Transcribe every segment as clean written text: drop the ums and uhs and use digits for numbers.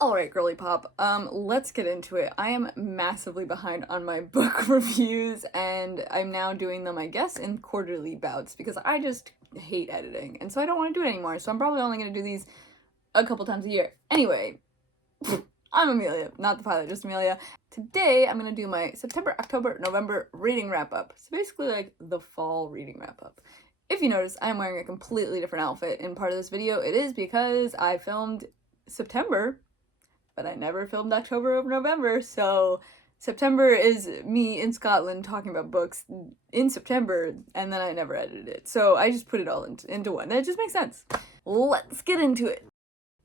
Alright, girly pop, let's get into it. I am massively behind on my book reviews, and I'm now doing them, I guess, in quarterly bouts, because I just hate editing, and so I don't want to do it anymore, so I'm probably only going to do these a couple times a year. Anyway, I'm Amelia, not the pilot, just Amelia. Today, I'm going to do my September, October, November reading wrap-up. So basically, like, the fall reading wrap-up. If you notice, I'm wearing a completely different outfit in part of this video. It is because I filmed September, but I never filmed October or November, so September is me in Scotland talking about books in September, and then I never edited it. So I just put it all into one. That just makes sense. Let's get into it.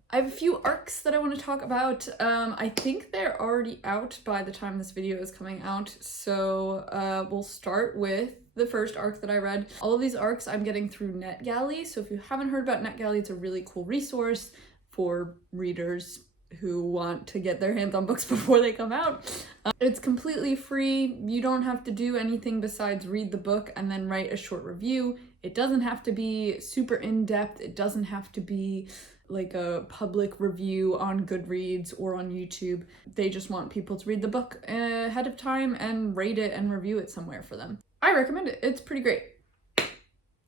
I have a few arcs that I want to talk about. I think they're already out by the time this video is coming out, so we'll start with the first arc that I read. All of these arcs I'm getting through NetGalley, so if you haven't heard about NetGalley, it's a really cool resource for readers who want to get their hands on books before they come out. It's completely free. You don't have to do anything besides read the book and then write a short review. It doesn't have to be super in-depth. It doesn't have to be like a public review on Goodreads or on YouTube. They just want people to read the book ahead of time and rate it and review it somewhere for them. I recommend it. It's pretty great.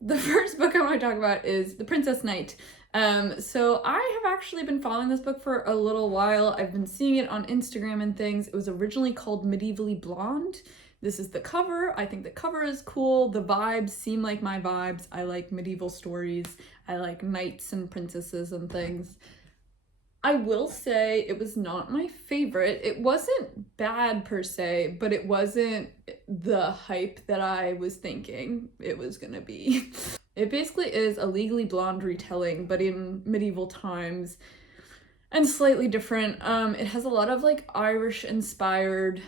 The first book I want to talk about is The Princess Knight. So I have actually been following this book for a little while. I've been seeing it on Instagram and things. It was originally called Medievally Blonde. This is the cover. I think the cover is cool. The vibes seem like my vibes. I like medieval stories. I like knights and princesses and things. I will say it was not my favorite. It wasn't bad per se, but it wasn't the hype that I was thinking it was gonna be. It basically is a Legally Blonde retelling, but in medieval times and slightly different. It has a lot of like Irish-inspired,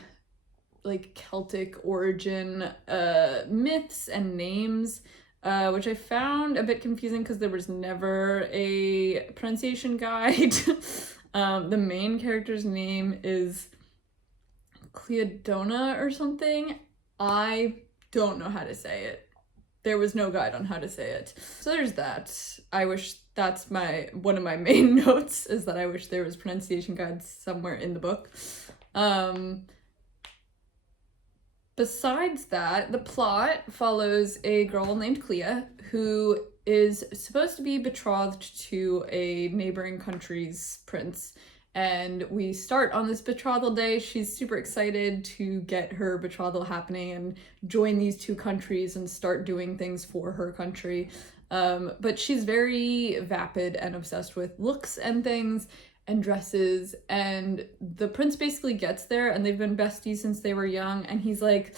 like Celtic origin myths and names, which I found a bit confusing because there was never a pronunciation guide. The main character's name is Cleodona or something. I don't know how to say it. There was no guide on how to say it. So there's that. I wish that's one of my main notes, is that I wish there was pronunciation guides somewhere in the book. Besides that, the plot follows a girl named Clea who is supposed to be betrothed to a neighboring country's prince. And we start on this betrothal day. She's super excited to get her betrothal happening and join these two countries and start doing things for her country. But she's very vapid and obsessed with looks and things and dresses, and the prince basically gets there, and they've been besties since they were young, and he's like,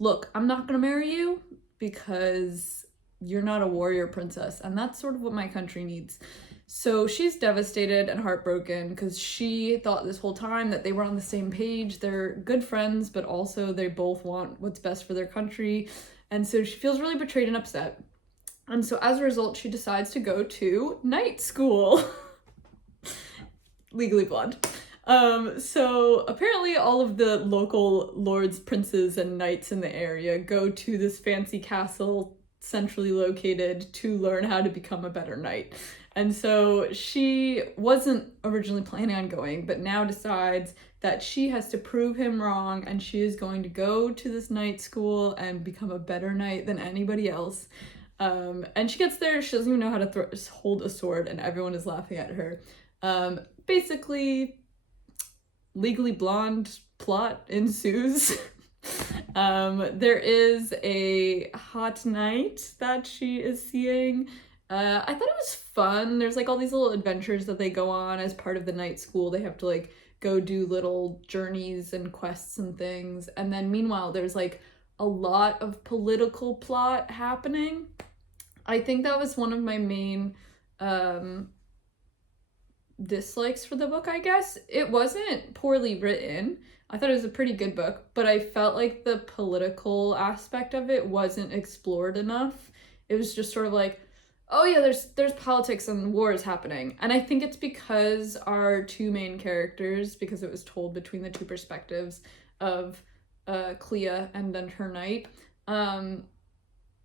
look, I'm not gonna marry you because you're not a warrior princess, and that's sort of what my country needs. So she's devastated and heartbroken because she thought this whole time that they were on the same page. They're good friends, but also they both want what's best for their country, and so she feels really betrayed and upset. And so as a result, she decides to go to night school. Legally Blonde. So apparently all of the local lords, princes, and knights in the area go to this fancy castle centrally located to learn how to become a better knight. And so she wasn't originally planning on going, but now decides that she has to prove him wrong, and she is going to go to this knight school and become a better knight than anybody else. And she gets there, she doesn't even know how to hold a sword, and everyone is laughing at her. Basically, Legally Blonde plot ensues. There is a hot knight that she is seeing. I thought it was fun. There's like all these little adventures that they go on as part of the night school. They have to like go do little journeys and quests and things. And then meanwhile, there's like a lot of political plot happening. I think that was one of my main dislikes for the book, I guess. It wasn't poorly written. I thought it was a pretty good book, but I felt like the political aspect of it wasn't explored enough. It was just sort of like, oh yeah, there's politics and wars happening. And I think it's because our two main characters, because it was told between the two perspectives of Clea and then her knight,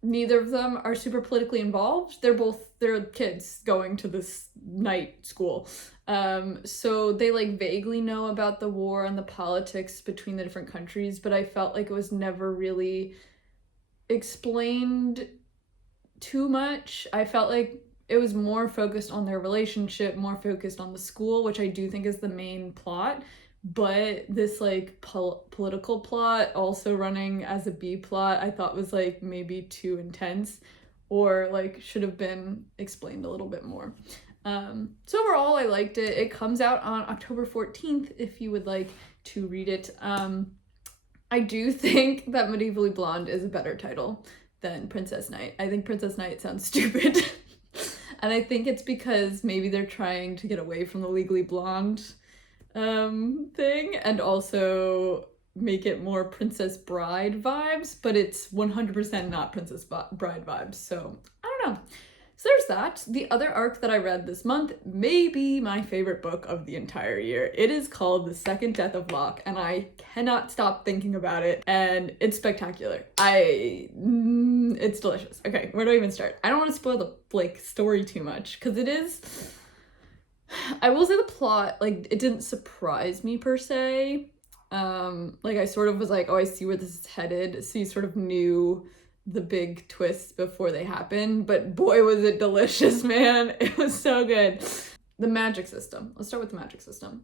neither of them are super politically involved. They're kids going to this night school. So they like vaguely know about the war and the politics between the different countries, but I felt like it was never really explained too much. I felt like it was more focused on their relationship, more focused on the school, which I do think is the main plot. But this like political plot also running as a B plot, I thought was like maybe too intense, or like should have been explained a little bit more. So overall, I liked it. It comes out on October 14th if you would like to read it. I do think that Medievally Blonde is a better title than Princess Knight. I think Princess Knight sounds stupid. And I think it's because maybe they're trying to get away from the Legally Blonde thing and also make it more Princess Bride vibes, but it's 100% not Princess Bride vibes. So I don't know. So there's that. The other arc that I read this month may be my favorite book of the entire year. It is called The Second Death of Locke, and I cannot stop thinking about it, and it's spectacular. It's delicious. Okay, where do I even start? I don't want to spoil the like story too much, because it is, I will say the plot, like, it didn't surprise me per se. Like, I sort of was like, oh, I see where this is headed, so you sort of knew the big twists before they happen, but boy was it delicious, man. It was so good. The magic system. Let's start with the magic system.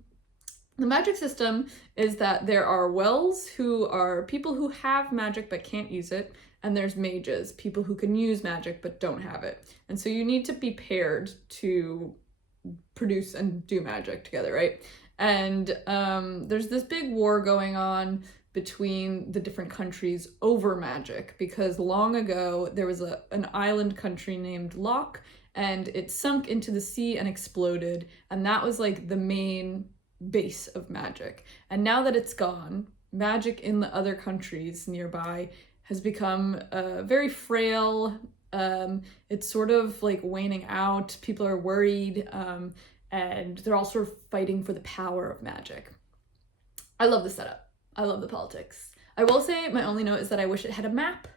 The magic system is that there are wells, who are people who have magic but can't use it, and there's mages, people who can use magic but don't have it. And so you need to be paired to produce and do magic together, right? And there's this big war going on between the different countries over magic, because long ago there was an island country named Locke, and it sunk into the sea and exploded, and that was like the main base of magic. And now that it's gone, magic in the other countries nearby has become very frail. It's sort of like waning out. People are worried, and they're all sort of fighting for the power of magic. I love the setup. I love the politics. I will say my only note is that I wish it had a map,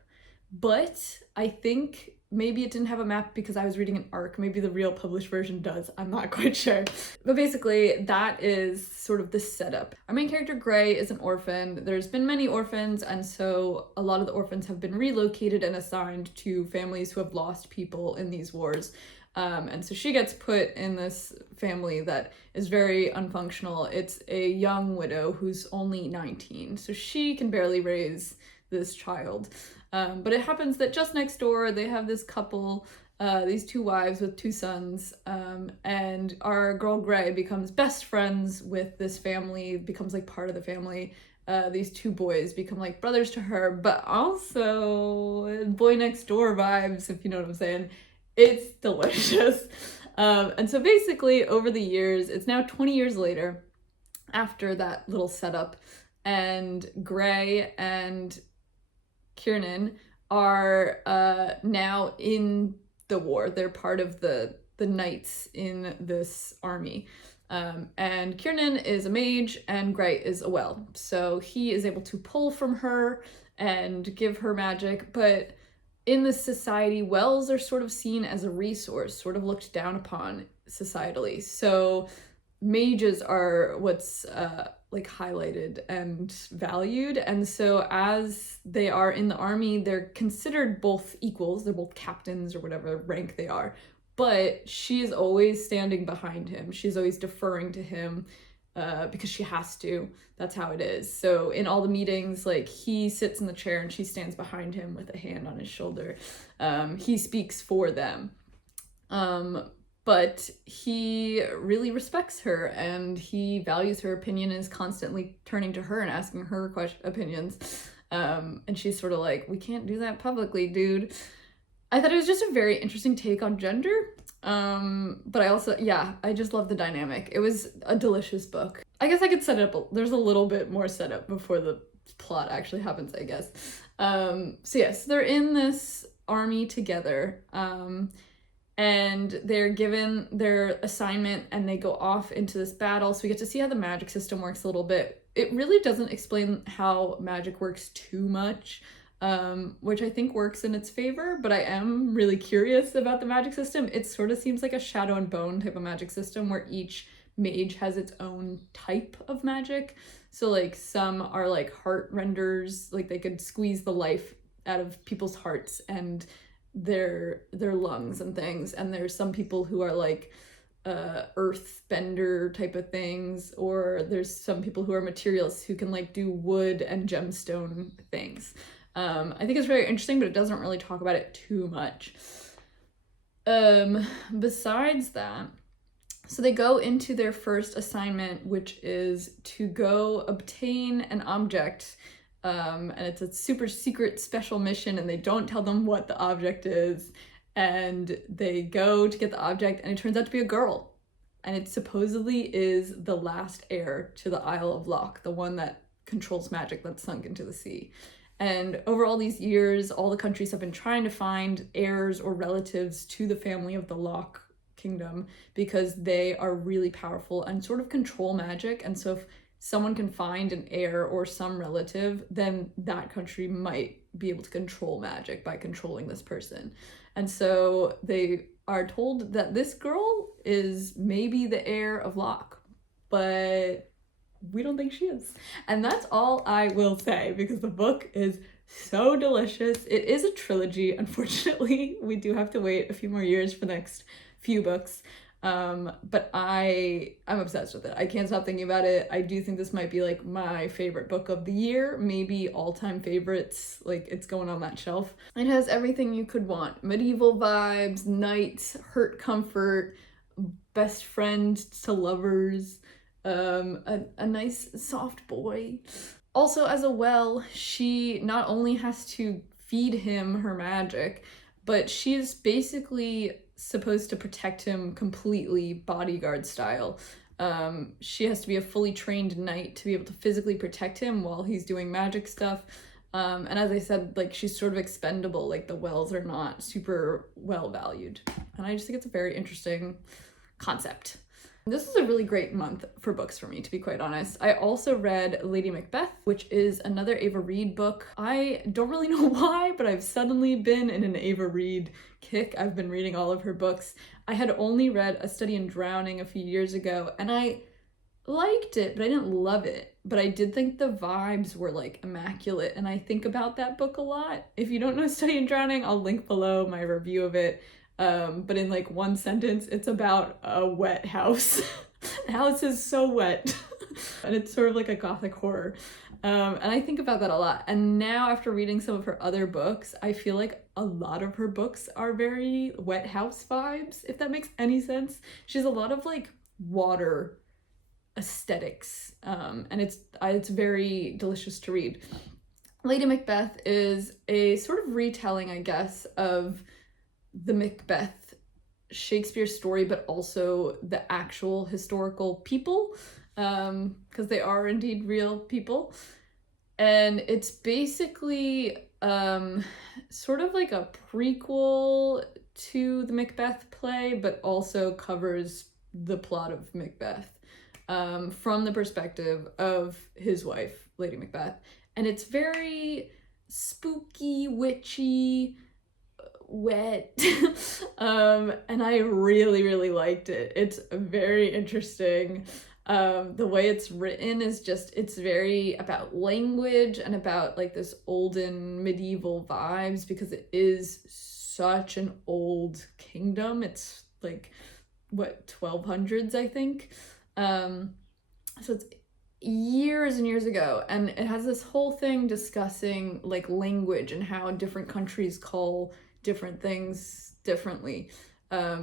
but I think maybe it didn't have a map because I was reading an arc. Maybe the real published version does. I'm not quite sure. But basically, that is sort of the setup. Our main character, Gray, is an orphan. There's been many orphans, and so a lot of the orphans have been relocated and assigned to families who have lost people in these wars. And so she gets put in this family that is very unfunctional. It's a young widow who's only 19, so she can barely raise this child. But it happens that just next door, they have this couple, these two wives with two sons, and our girl Gray becomes best friends with this family, becomes like part of the family. These two boys become like brothers to her, but also boy next door vibes, if you know what I'm saying. It's delicious. And so basically over the years, it's now 20 years later after that little setup, and Gray and Kiernan are now in the war. They're part of the knights in this army. And Kiernan is a mage and Gray is a well. So he is able to pull from her and give her magic, but in this society, wells are sort of seen as a resource, sort of looked down upon societally. So mages are what's like highlighted and valued. And so as they are in the army, they're considered both equals. They're both captains or whatever rank they are. But she is always standing behind him. She's always deferring to him because she has to. That's how it is. So in all the meetings, like, he sits in the chair and she stands behind him with a hand on his shoulder. He speaks for them. But he really respects her and he values her opinion and is constantly turning to her and asking her opinions. And she's sort of like, we can't do that publicly, dude. I thought it was just a very interesting take on gender. But I also, I just love the dynamic. It was a delicious book. I guess I could set it up. There's a little bit more setup before the plot actually happens, I guess. So yes, they're in this army together. And they're given their assignment and they go off into this battle. So we get to see how the magic system works a little bit. It really doesn't explain how magic works too much. which I think works in its favor, but I am really curious about the magic system. It sort of seems like a Shadow and Bone type of magic system where each mage has its own type of magic. So like some are like heart renders, like they could squeeze the life out of people's hearts and their lungs and things. And there's some people who are like earth bender type of things, or there's some people who are materialists who can like do wood and gemstone things. I think it's very interesting, but it doesn't really talk about it too much. Besides that, so they go into their first assignment, which is to go obtain an object, and it's a super secret special mission, and they don't tell them what the object is, and they go to get the object, and it turns out to be a girl, and it supposedly is the last heir to the Isle of Locke, the one that controls magic that's sunk into the sea. And over all these years, all the countries have been trying to find heirs or relatives to the family of the Locke kingdom because they are really powerful and sort of control magic. And so if someone can find an heir or some relative, then that country might be able to control magic by controlling this person. And so they are told that this girl is maybe the heir of Locke, but we don't think she is. And that's all I will say, because the book is so delicious. It is a trilogy. Unfortunately, we do have to wait a few more years for the next few books. But I'm obsessed with it. I can't stop thinking about it. I do think this might be like my favorite book of the year, maybe all-time favorites. Like, it's going on that shelf. It has everything you could want. Medieval vibes, knights, hurt comfort, best friend to lovers, a nice soft boy. Also, as a well, she not only has to feed him her magic, but she's basically supposed to protect him completely bodyguard style. She has to be a fully trained knight to be able to physically protect him while he's doing magic stuff. And as I said, like, she's sort of expendable. Like, the wells are not super well valued. And I just think it's a very interesting concept. This is a really great month for books for me, to be quite honest. I also read Lady Macbeth, which is another Ava Reid book. I don't really know why, but I've suddenly been in an Ava Reid kick. I've been reading all of her books. I had only read A Study in Drowning a few years ago, and I liked it, but I didn't love it. But I did think the vibes were like immaculate, and I think about that book a lot. If you don't know Study in Drowning, I'll link below my review of it. But in like one sentence, it's about a wet house. The house is so wet. And it's sort of like a gothic horror. And I think about that a lot. And now, after reading some of her other books, I feel like a lot of her books are very wet house vibes, if that makes any sense. She has a lot of like water aesthetics, and it's very delicious to read. Lady Macbeth is a sort of retelling, I guess, of the Macbeth Shakespeare story, but also the actual historical people, because they are indeed real people. And it's basically sort of like a prequel to the Macbeth play, but also covers the plot of Macbeth from the perspective of his wife, Lady Macbeth. And it's very spooky, witchy, wet, and I really liked it. It's very interesting. The way it's written is just, it's very about language and about like this olden medieval vibes, because it is such an old kingdom. It's like, what, 1200s, I think. So it's years and years ago, and it has this whole thing discussing like language and how different countries call different things differently,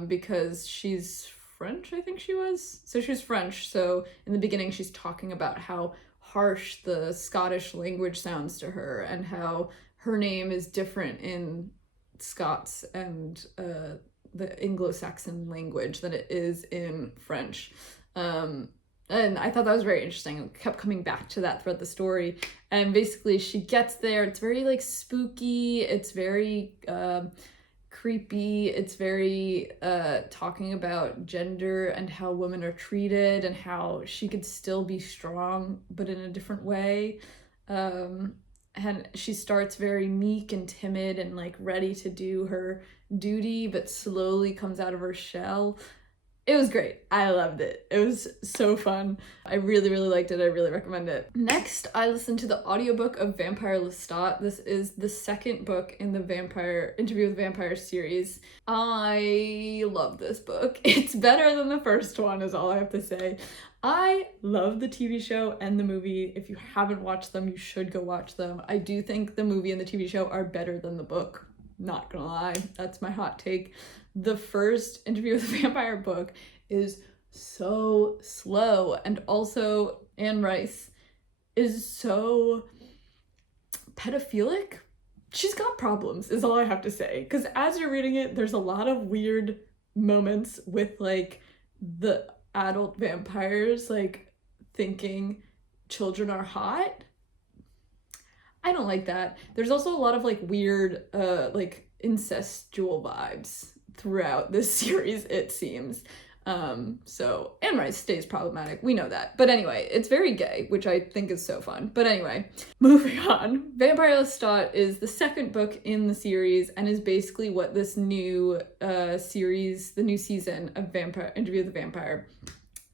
because she's French, I think she was. So she was French, so in the beginning she's talking about how harsh the Scottish language sounds to her, and how her name is different in Scots and the Anglo-Saxon language than it is in French. And I thought that was very interesting. I kept coming back to that throughout the story. And basically she gets there. It's very like spooky. It's very creepy. It's very talking about gender and how women are treated and how she could still be strong, but in a different way. and she starts very meek and timid and like ready to do her duty, but slowly comes out of her shell. It was great. I loved it. It was so fun. I really, really liked it. I really recommend it. Next, I listened to the audiobook of Vampire Lestat. This is the second book in the Vampire Interview with Vampire series. I love this book. It's better than the first one, is all I have to say. I love the TV show and the movie. If you haven't watched them, you should go watch them. I do think the movie and the TV show are better than the book. Not gonna lie, that's my hot take. The first Interview with a Vampire book is so slow, and also Anne Rice is so pedophilic. She's got problems, is all I have to say, because as you're reading it, there's a lot of weird moments with like the adult vampires like thinking children are hot. I don't like that. There's also a lot of like weird like incestual vibes throughout this series, it seems. So Anne Rice stays problematic, we know that. But anyway, it's very gay, which I think is so fun. But anyway, moving on. Vampire Lestat is the second book in the series and is basically what this new series, the new season of Vampire Interview with the Vampire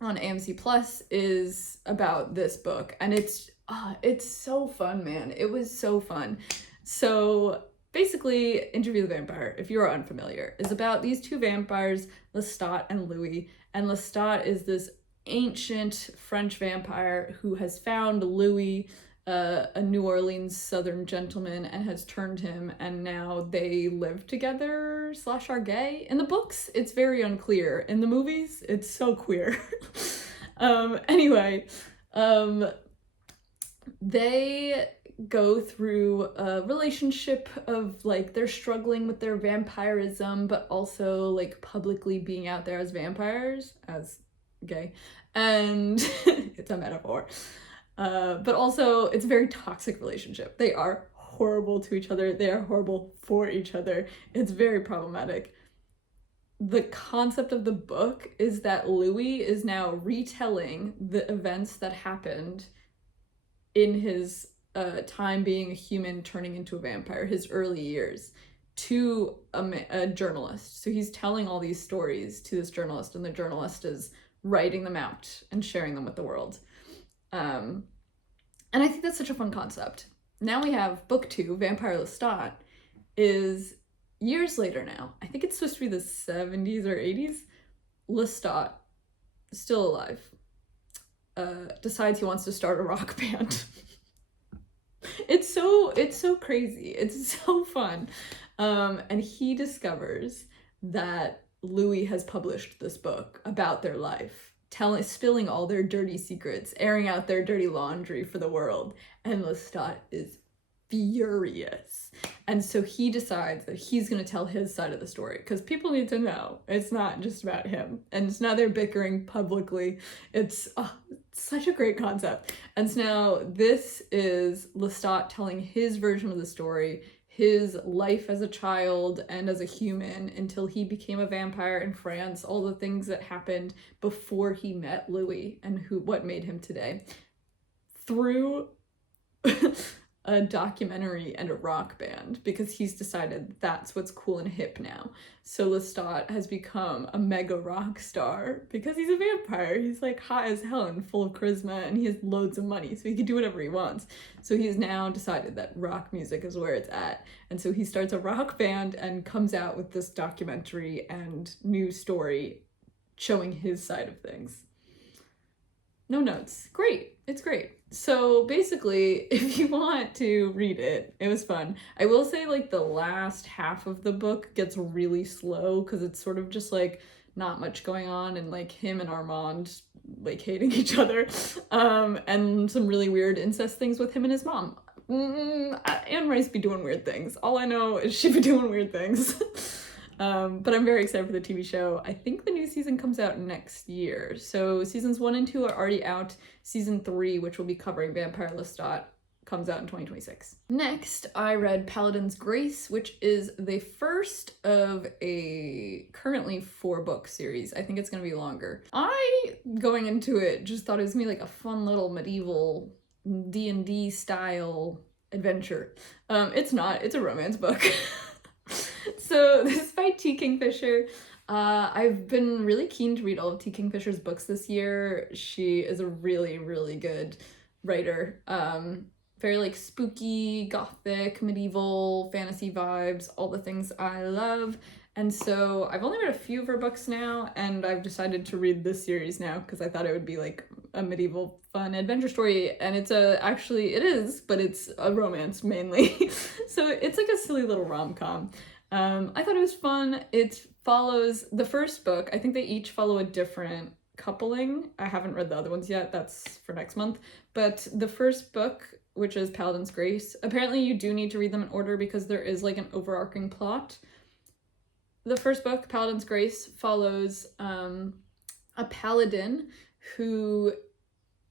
on AMC Plus is about this book. And it's so fun, man. It was so fun. So basically, Interview with the Vampire, if you are unfamiliar, is about these two vampires, Lestat and Louis. And Lestat is this ancient French vampire who has found Louis, a New Orleans Southern gentleman, and has turned him, and now they live together / are gay. In the books, it's very unclear. In the movies, it's so queer. Anyway, they go through a relationship of like they're struggling with their vampirism, but also like publicly being out there as vampires, as gay, and it's a metaphor. But also it's a very toxic relationship. They are horrible to each other. They are horrible for each other. It's very problematic. The concept of the book is that Louis is now retelling the events that happened in his time being a human turning into a vampire, his early years, to a journalist. So he's telling all these stories to this journalist, and the journalist is writing them out and sharing them with the world. And I think that's such a fun concept. Now we have book 2, Vampire Lestat, is years later now. I think it's supposed to be the 70s or 80s. Lestat, still alive, decides he wants to start a rock band. It's so crazy. It's so fun. And he discovers that Louis has published this book about their life, spilling all their dirty secrets, airing out their dirty laundry for the world. And Lestat is furious. And so he decides that he's going to tell his side of the story, because people need to know it's not just about him. And so now they're bickering publicly. It's such a great concept. And so now this is Lestat telling his version of the story, his life as a child and as a human until he became a vampire in France, all the things that happened before he met Louis and what made him today, through a documentary and a rock band, because he's decided that's what's cool and hip now. So Lestat has become a mega rock star because he's a vampire. He's like hot as hell and full of charisma, and he has loads of money, so he can do whatever he wants. So he's now decided that rock music is where it's at. And so he starts a rock band and comes out with this documentary and new story showing his side of things. No notes. Great. It's great. So basically, if you want to read it, it was fun. I will say, like, the last half of the book gets really slow because it's sort of just like not much going on, and like him and Armand like hating each other, and some really weird incest things with him and his mom. Anne Rice be doing weird things. All I know is she be doing weird things. But I'm very excited for the TV show. I think the new season comes out next year. So seasons 1 and 2 are already out. Season 3, which will be covering Vampire Lestat, comes out in 2026. Next, I read Paladin's Grace, which is the first of a currently 4-book series. I think it's going to be longer. Going into it, just thought it was going to be like a fun little medieval D&D style adventure. It's not, it's a romance book. So this is by T. Kingfisher. I've been really keen to read all of T. Kingfisher's books this year. She is a really, really good writer. Very like spooky, gothic, medieval, fantasy vibes, all the things I love. And so I've only read a few of her books now, and I've decided to read this series now because I thought it would be like a medieval fun adventure story, and it's actually it is, but it's a romance mainly. So it's like a silly little rom-com. I thought it was fun. It follows the first book. I think they each follow a different coupling. I haven't read the other ones yet. That's for next month. But the first book, which is Paladin's Grace, apparently you do need to read them in order because there is like an overarching plot. The first book, Paladin's Grace, follows a paladin who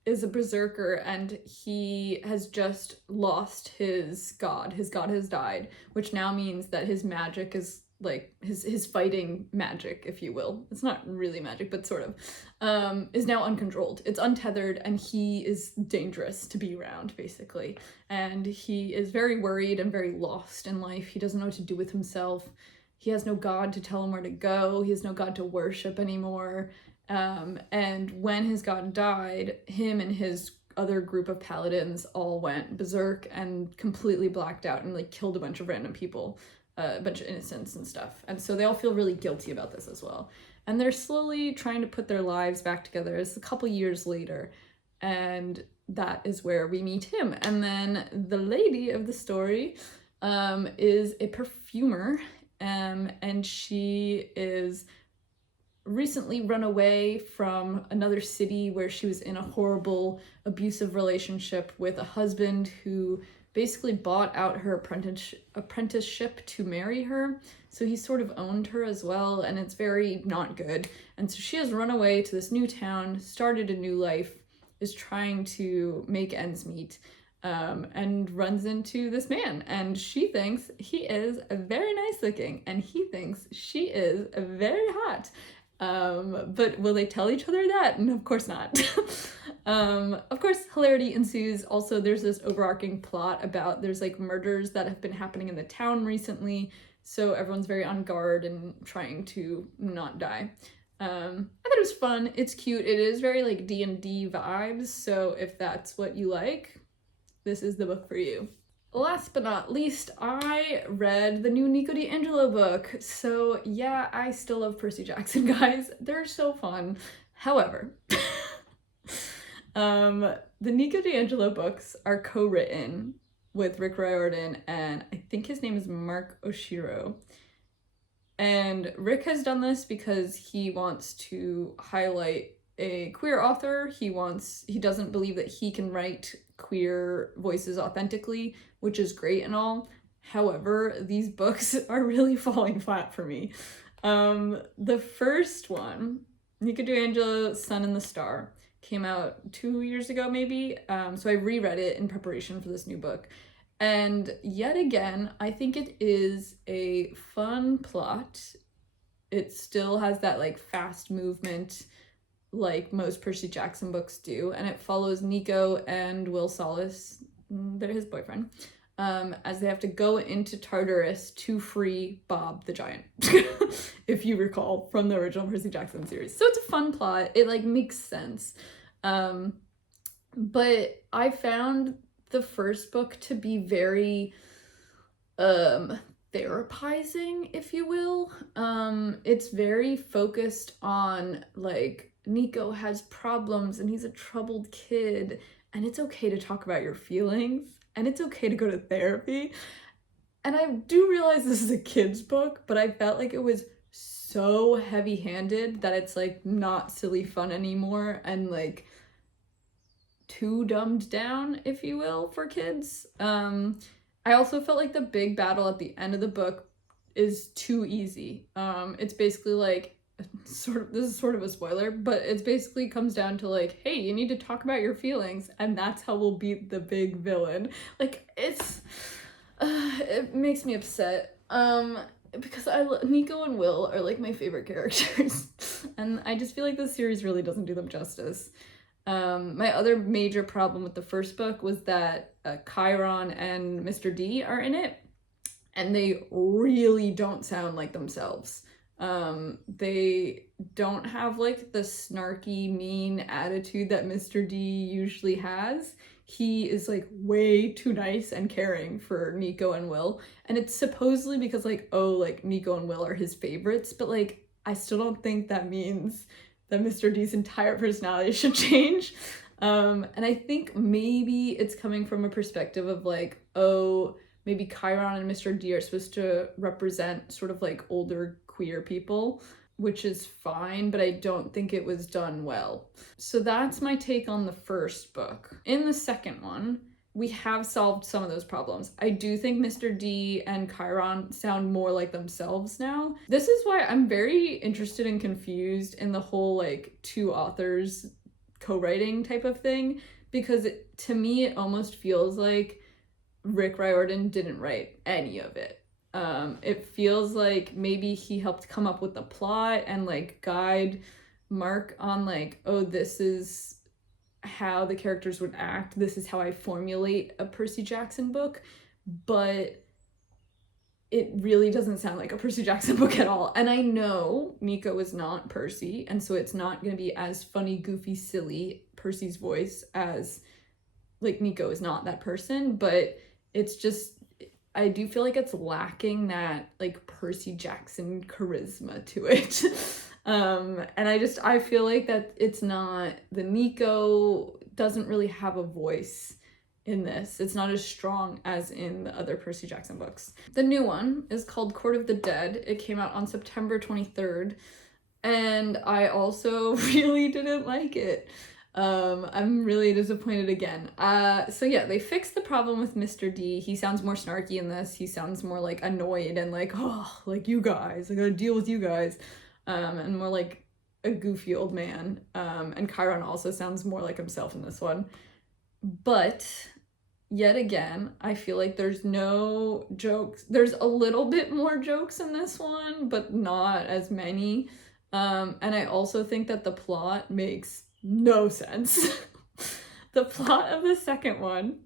is a berserker, and he has just lost his god. His god has died, which now means that his magic is like his fighting magic, if you will. It's not really magic, but sort of, is now uncontrolled. It's untethered, and he is dangerous to be around, basically. And he is very worried and very lost in life. He doesn't know what to do with himself. He has no god to tell him where to go. He has no god to worship anymore. And when his god died, him and his other group of paladins all went berserk and completely blacked out and like killed a bunch of random people, a bunch of innocents and stuff. And so they all feel really guilty about this as well. And they're slowly trying to put their lives back together. It's a couple years later, and that is where we meet him. And then the lady of the story is a perfumer, and she is recently run away from another city where she was in a horrible abusive relationship with a husband who basically bought out her apprenticeship to marry her. So he sort of owned her as well, and it's very not good. And so she has run away to this new town, started a new life, is trying to make ends meet, and runs into this man, and she thinks he is very nice looking, and he thinks she is very hot. But will they tell each other that? And of course not. Of course, hilarity ensues. Also, there's this overarching plot about there's like murders that have been happening in the town recently, so everyone's very on guard and trying to not die. I thought it was fun. It's cute. It is very like D&D vibes, so if that's what you like, this is the book for you. Last but not least, I read the new Nico Angelo book. So yeah, I still love Percy Jackson, guys. They're so fun. However, the Nico Angelo books are co-written with Riordan, and I think his name is Mark Oshiro. And Rick has done this because he wants to highlight a queer author. He doesn't believe that he can write queer voices authentically, which is great and all. However, these books are really falling flat for me. The first one, Nico Angelo, Sun and the Star, came out 2 years ago maybe. So I reread it in preparation for this new book. And yet again, I think it is a fun plot. It still has that like fast movement like most Percy Jackson books do, and it follows Nico and Will Solace, they're his boyfriend, as they have to go into Tartarus to free Bob the Giant, if you recall from the original Percy Jackson series. So it's a fun plot. It like makes sense. But I found the first book to be very therapizing, if you will. It's very focused on like Nico has problems and he's a troubled kid, and it's okay to talk about your feelings, and it's okay to go to therapy. And I do realize this is a kid's book, but I felt like it was so heavy-handed that it's like not silly fun anymore and like too dumbed down, if you will, for kids. I also felt like the big battle at the end of the book is too easy. It's basically like this is sort of a spoiler, but it's basically comes down to like, hey, you need to talk about your feelings, and that's how we'll beat the big villain. Like, it makes me upset. Because Nico and Will are like my favorite characters, and I just feel like this series really doesn't do them justice. My other major problem with the first book was that Chiron and Mr. D are in it, and they really don't sound like themselves. They don't have like the snarky, mean attitude that Mr. D usually has. He is like way too nice and caring for Nico and Will, and it's supposedly because like, oh, like Nico and Will are his favorites, but like I still don't think that means that Mr. D's entire personality should change. And I think maybe it's coming from a perspective of like, oh, maybe Chiron and Mr. D are supposed to represent sort of like older queer people, which is fine, but I don't think it was done well. So that's my take on the first book. In the second one, we have solved some of those problems. I do think Mr. D and Chiron sound more like themselves now. This is why I'm very interested and confused in the whole like two authors co-writing type of thing, because to me it almost feels like Rick Riordan didn't write any of it. It feels like maybe he helped come up with the plot and like guide Mark on like, oh, this is how the characters would act, this is how I formulate a Percy Jackson book, but it really doesn't sound like a Percy Jackson book at all. And I know Nico is not Percy, and so it's not going to be as funny, goofy, silly Percy's voice as like Nico is not that person, but it's just, I do feel like it's lacking that like Percy Jackson charisma to it. And I feel like that it's not, the Nico doesn't really have a voice in this. It's not as strong as in the other Percy Jackson books. The new one is called Court of the Dead. It came out on September 23rd, and I also really didn't like it. I'm really disappointed again. So yeah, they fixed the problem with Mr. D. He sounds more snarky in this. He sounds more like annoyed and like, oh, like you guys, I gotta deal with you guys. And more like a goofy old man. And Chiron also sounds more like himself in this one. But yet again, I feel like there's no jokes. There's a little bit more jokes in this one, but not as many. And I also think that the plot makes no sense. The plot of the second one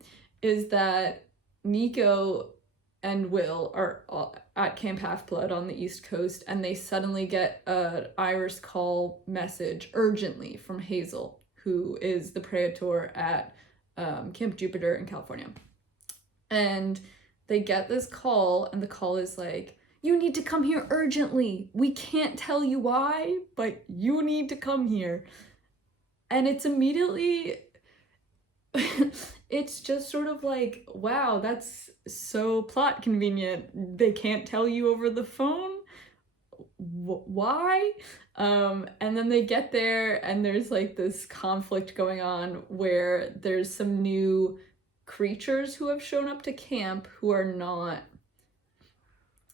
is that Nico and Will are at Camp Half-Blood on the East Coast, and they suddenly get an Iris call message urgently from Hazel, who is the praetor at Camp Jupiter in California. And they get this call, and the call is like, you need to come here urgently. We can't tell you why, but you need to come here. And it's immediately, it's just sort of like, wow, that's so plot convenient. They can't tell you over the phone? Why? And then they get there, and there's like this conflict going on where there's some new creatures who have shown up to camp who are not,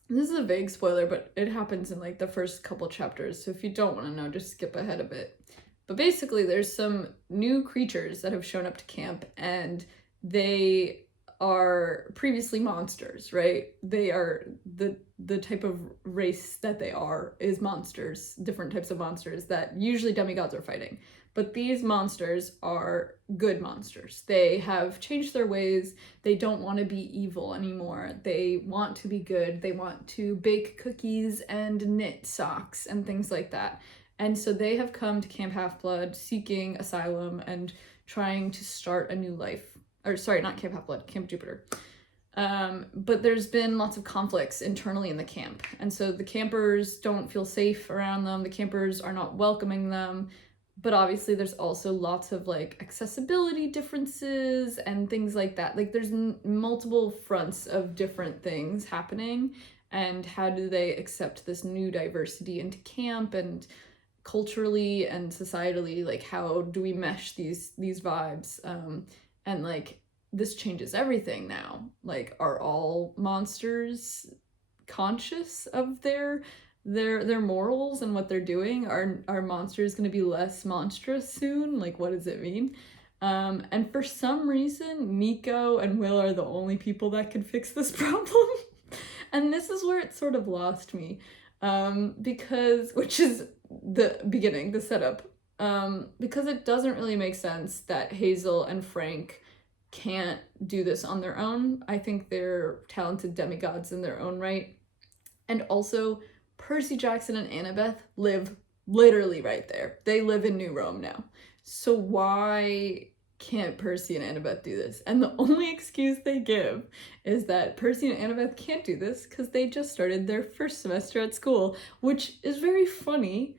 this is a vague spoiler, but it happens in like the first couple chapters, so if you don't want to know, just skip ahead a bit. But basically there's some new creatures that have shown up to camp, and they are previously monsters, right? They are the type of race that they are is monsters, different types of monsters that usually demigods are fighting. But these monsters are good monsters. They have changed their ways. They don't want to be evil anymore. They want to be good. They want to bake cookies and knit socks and things like that. And so they have come to Camp Half-Blood seeking asylum and trying to start a new life. Or sorry, not Camp Half-Blood, Camp Jupiter. But there's been lots of conflicts internally in the camp. And so the campers don't feel safe around them. The campers are not welcoming them. But obviously there's also lots of like accessibility differences and things like that. Like there's multiple fronts of different things happening. And how do they accept this new diversity into camp, and culturally and societally, like how do we mesh these vibes? And like this changes everything now. Like, are all monsters conscious of their morals and what they're doing? Are monsters going to be less monstrous soon? Like, what does it mean? And for some reason, Nico and Will are the only people that can fix this problem. And this is where it sort of lost me. Because, which is the beginning, the setup. because it doesn't really make sense that Hazel and Frank can't do this on their own. I think they're talented demigods in their own right. And also, Percy Jackson and Annabeth live literally right there. They live in New Rome now. So why can't Percy and Annabeth do this? And the only excuse they give is that Percy and Annabeth can't do this because they just started their first semester at school, which is very funny,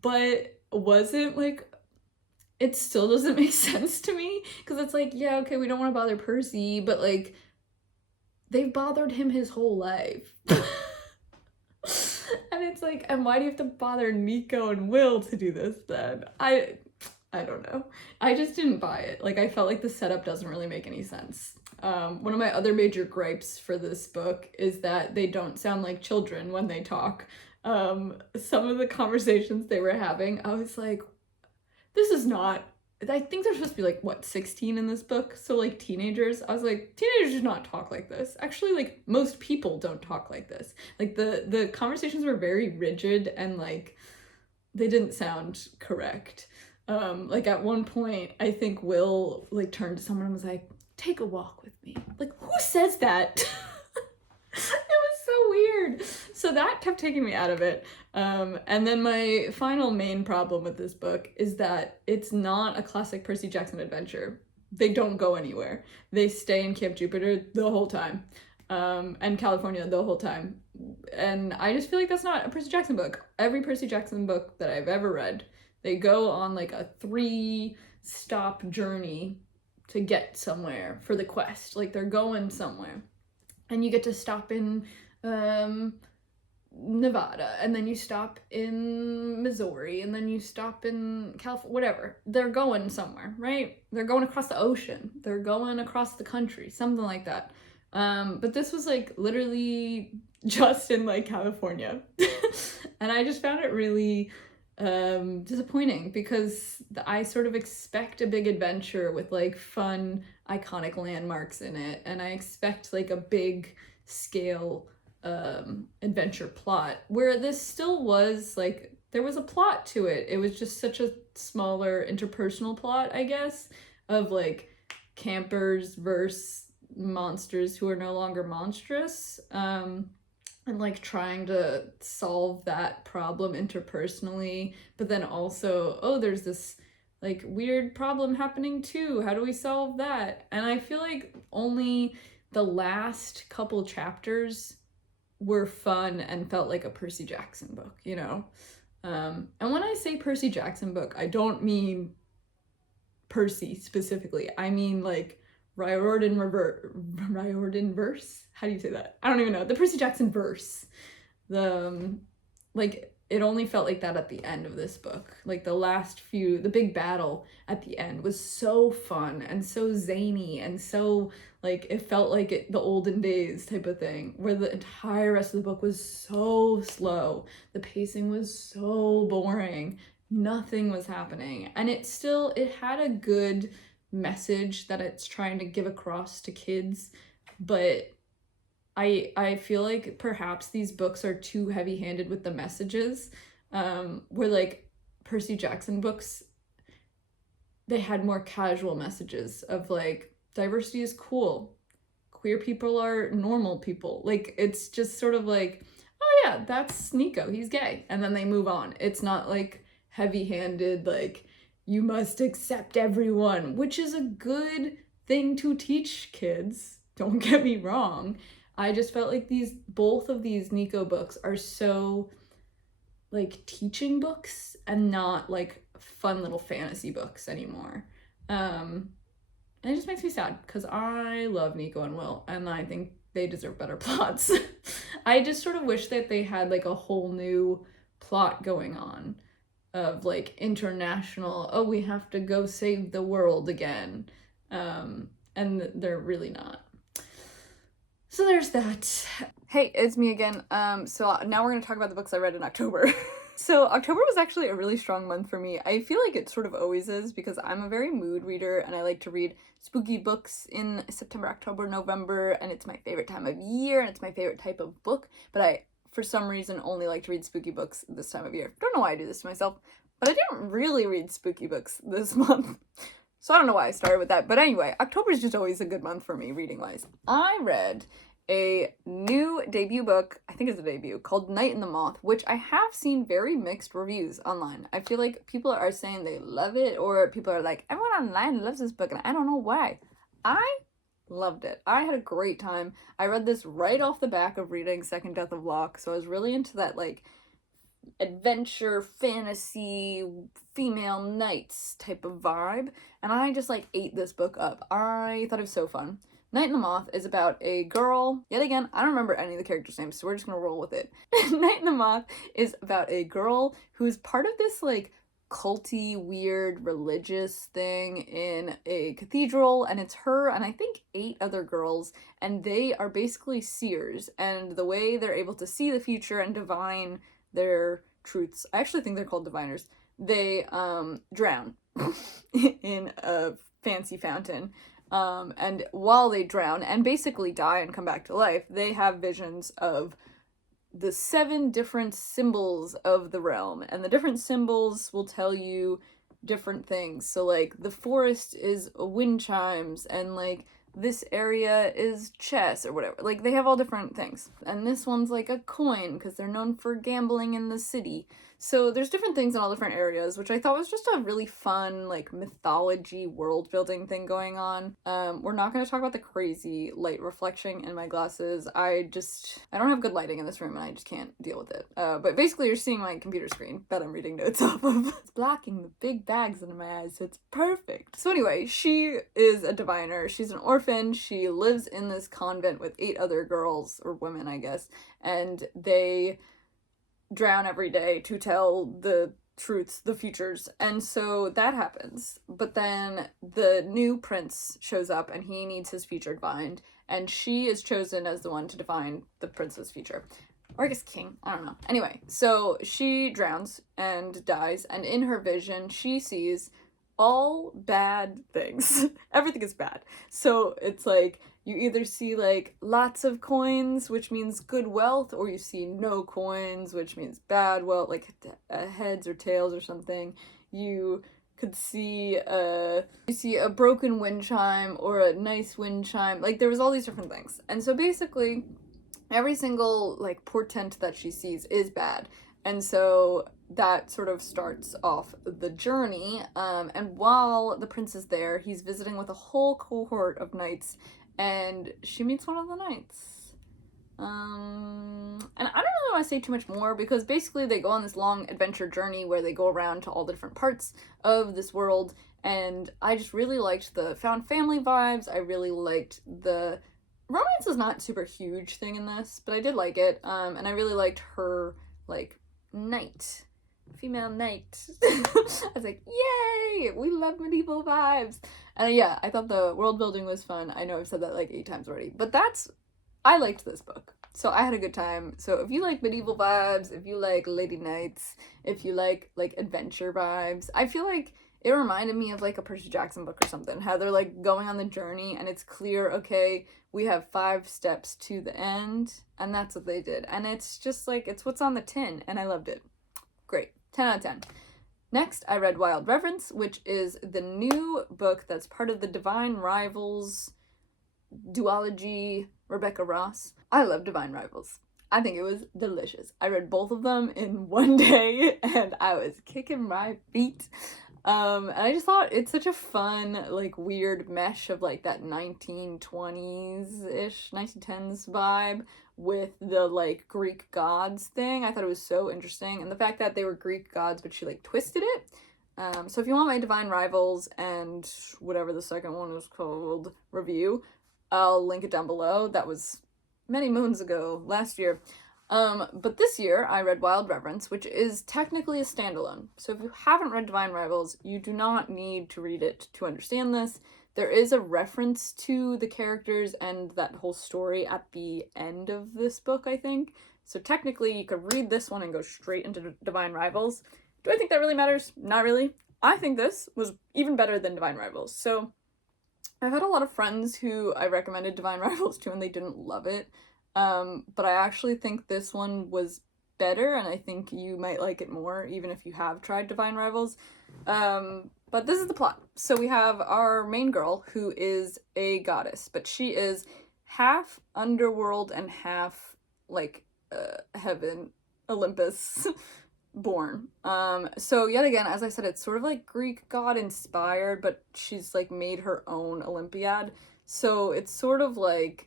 but wasn't like, it still doesn't make sense to me, because it's like, yeah, okay, we don't want to bother Percy, but like, they've bothered him his whole life. And it's like, and why do you have to bother Nico and Will to do this then? I don't know. I just didn't buy it. Like, I felt like the setup doesn't really make any sense. One of my other major gripes for this book is that they don't sound like children when they talk. Some of the conversations they were having, I was like, this is not, I think they're supposed to be like, what, 16 in this book? So like teenagers. I was like, teenagers do not talk like this. Actually, like, most people don't talk like this. Like, the conversations were very rigid and like, they didn't sound correct. Like at one point, I think Will like turned to someone and was like, take a walk with me. Like, who says that? It was so weird. So that kept taking me out of it. And then my final main problem with this book is that it's not a classic Percy Jackson adventure. They don't go anywhere. They stay in Camp Jupiter the whole time. And California the whole time. And I just feel like that's not a Percy Jackson book. Every Percy Jackson book that I've ever read, they go on like a 3-stop journey to get somewhere for the quest. Like, they're going somewhere. And you get to stop in Nevada, and then you stop in Missouri, and then you stop in California, whatever. They're going somewhere, right? They're going across the ocean. They're going across the country, something like that. But this was like literally just in like California. And I just found it really disappointing, because I sort of expect a big adventure with like fun, iconic landmarks in it, and I expect like a big scale adventure plot, where this still was like, there was a plot to it. It was just such a smaller interpersonal plot, I guess, of like campers versus monsters who are no longer monstrous, and like trying to solve that problem interpersonally, but then also, oh, there's this like weird problem happening too. How do we solve that? And I feel like only the last couple chapters were fun and felt like a Percy Jackson book, you know? And when I say Percy Jackson book, I don't mean Percy specifically. I mean like Riordan verse? How do you say that? I don't even know. The Percy Jackson verse. Like, it only felt like that at the end of this book. Like, the big battle at the end was so fun and so zany and so, like, it felt like the olden days type of thing, where the entire rest of the book was so slow. The pacing was so boring. Nothing was happening. And it had a good message that it's trying to give across to kids, but I feel like perhaps these books are too heavy-handed with the messages, where like Percy Jackson books, they had more casual messages of like, diversity is cool, queer people are normal people. Like, it's just sort of like, oh yeah, that's Nico, he's gay, and then they move on. It's not like heavy-handed, like, you must accept everyone, which is a good thing to teach kids, don't get me wrong. I just felt like both of these Nico books are so like teaching books and not like fun little fantasy books anymore. And it just makes me sad, because I love Nico and Will, and I think they deserve better plots. I just sort of wish that they had like a whole new plot going on of like international, oh, we have to go save the world again. And they're really not. So there's that. Hey, it's me again. So now we're going to talk about the books I read in October. So October was actually a really strong month for me. I feel like it sort of always is, because I'm a very mood reader and I like to read spooky books in September, October, November, and it's my favorite time of year and it's my favorite type of book, but I, for some reason, only like to read spooky books this time of year. Don't know why I do this to myself, But I didn't really read spooky books this month. So I don't know why I started with that. But anyway, October is just always a good month for me reading-wise. I read a new debut book, I think it's a debut, called Night and the Moth, which I have seen very mixed reviews online. I feel like people are saying they love it, or people are like, everyone online loves this book, and I don't know why. I loved it. I had a great time. I read this right off the back of reading Second Death of Locke, so I was really into that, like, adventure, fantasy, female knights type of vibe, and I just, like, ate this book up. I thought it was so fun. Night and the Moth is about a girl. Yet again, I don't remember any of the characters' names, so we're just gonna roll with it. Night and the Moth is about a girl who's part of this, like, culty, weird, religious thing in a cathedral, and it's her and I think 8 other girls, and they are basically seers, and the way they're able to see the future and divine their truths, I actually think they're called diviners, they drown in a fancy fountain. And while they drown and basically die and come back to life, they have visions of the 7 different symbols of the realm, and the different symbols will tell you different things. So, like, the forest is wind chimes, and, like, this area is chess, or whatever. Like, they have all different things. And this one's, like, a coin, because they're known for gambling in the city. So there's different things in all different areas, which I thought was just a really fun, like, mythology world-building thing going on. We're not going to talk about the crazy light reflection in my glasses. I don't have good lighting in this room, and I just can't deal with it. But basically, you're seeing my computer screen that I'm reading notes off of. It's blocking the big bags under my eyes, so it's perfect. So anyway, she is a diviner. She's an orphan. She lives in this convent with 8 other girls, or women, I guess, and they drown every day to tell the truths, the futures, and so that happens. But then the new prince shows up and he needs his future divined, and she is chosen as the one to divine the prince's future, or I guess king, I don't know. Anyway, so she drowns and dies, and in her vision she sees all bad things. Everything is bad. So it's like you either see, like, lots of coins, which means good wealth, or you see no coins, which means bad wealth, like heads or tails or something. You could see a broken wind chime or a nice wind chime. Like, there was all these different things. And so basically, every single, like, portent that she sees is bad. And so that sort of starts off the journey. And while the prince is there, he's visiting with a whole cohort of knights, and she meets one of the knights. And I don't really want to say too much more, because basically they go on this long adventure journey where they go around to all the different parts of this world, and I just really liked the found family vibes. I really liked the romance is not super huge thing in this, but I did like it. And I really liked her, like, knight. Female knight. I was like, yay! We love medieval vibes. And yeah, I thought the world building was fun. I know I've said that like 8 times already, but I liked this book. So I had a good time. So if you like medieval vibes, if you like lady knights, if you like adventure vibes, I feel like it reminded me of, like, a Percy Jackson book or something. How they're, like, going on the journey and it's clear, okay, we have 5 steps to the end, and that's what they did. And it's just, like, it's what's on the tin, and I loved it. Great. 10 out of 10. Next, I read Wild Reverence, which is the new book that's part of the Divine Rivals duology, Rebecca Ross. I love Divine Rivals. I think it was delicious. I read both of them in one day, and I was kicking my feet. And I just thought it's such a fun, like, weird mesh of, like, that 1920s-ish, 1910s vibe with the, like, Greek gods thing. I thought it was so interesting. And the fact that they were Greek gods, but she, like, twisted it. So if you want my Divine Rivals and whatever the second one was called review, I'll link it down below. That was many moons ago, last year. But this year I read Wild Reverence, which is technically a standalone. So if you haven't read Divine Rivals, you do not need to read it to understand this. There is a reference to the characters and that whole story at the end of this book, I think. So technically you could read this one and go straight into Divine Rivals. Do I think that really matters? Not really. I think this was even better than Divine Rivals. So I've had a lot of friends who I recommended Divine Rivals to and they didn't love it. But I actually think this one was better, and I think you might like it more, even if you have tried Divine Rivals. But this is the plot. So we have our main girl, who is a goddess, but she is half underworld and half, like, heaven, Olympus, born. So yet again, as I said, it's sort of like Greek god inspired, but she's, like, made her own Olympiad. So it's sort of like,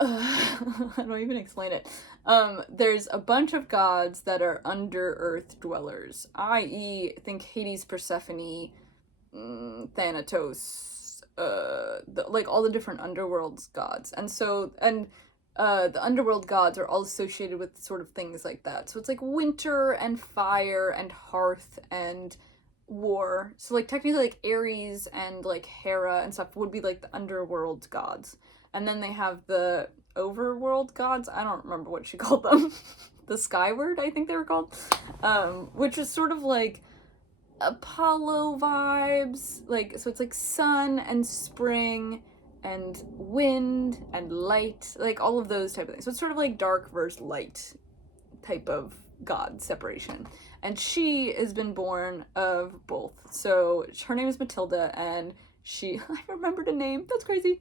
I don't even explain it. There's a bunch of gods that are under earth dwellers, i.e., think Hades, Persephone, Thanatos, like all the different underworld's gods. And so, the underworld gods are all associated with sort of things like that. So it's like winter and fire and hearth and war. So like technically like Ares and like Hera and stuff would be like the underworld gods. And then they have the overworld gods. I don't remember what she called them. The Skyward, I think they were called. Which is sort of like Apollo vibes. Like, so it's like sun and spring and wind and light. Like all of those type of things. So it's sort of like dark versus light type of god separation. And she has been born of both. So her name is Matilda, and I remembered a name, that's crazy.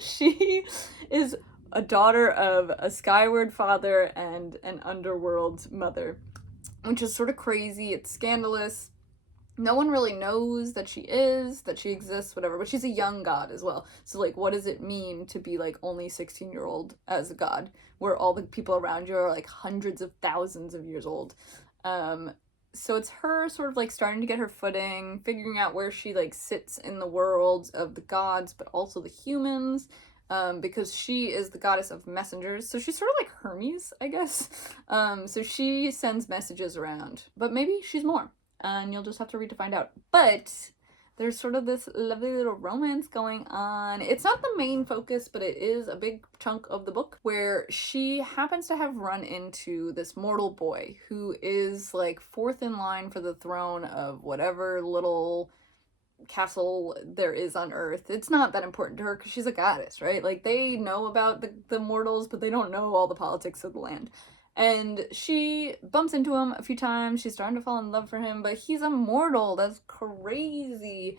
She is a daughter of a skyward father and an underworld mother, which is sort of crazy. It's scandalous. No one really knows that she exists, whatever, but she's a young god as well. So, like, what does it mean to be, like, only 16-year-old as a god, where all the people around you are, like, hundreds of thousands of years old? So it's her sort of, like, starting to get her footing, figuring out where she, like, sits in the world of the gods, but also the humans, because she is the goddess of messengers. So she's sort of like Hermes, I guess. So she sends messages around, but maybe she's more, and you'll just have to read to find out. But there's sort of this lovely little romance going on. It's not the main focus, but it is a big chunk of the book, where she happens to have run into this mortal boy who is like fourth in line for the throne of whatever little castle there is on Earth. It's not that important to her because she's a goddess, right? Like, they know about the mortals, but they don't know all the politics of the land. And she bumps into him a few times. She's starting to fall in love for him, but he's a mortal. That's crazy.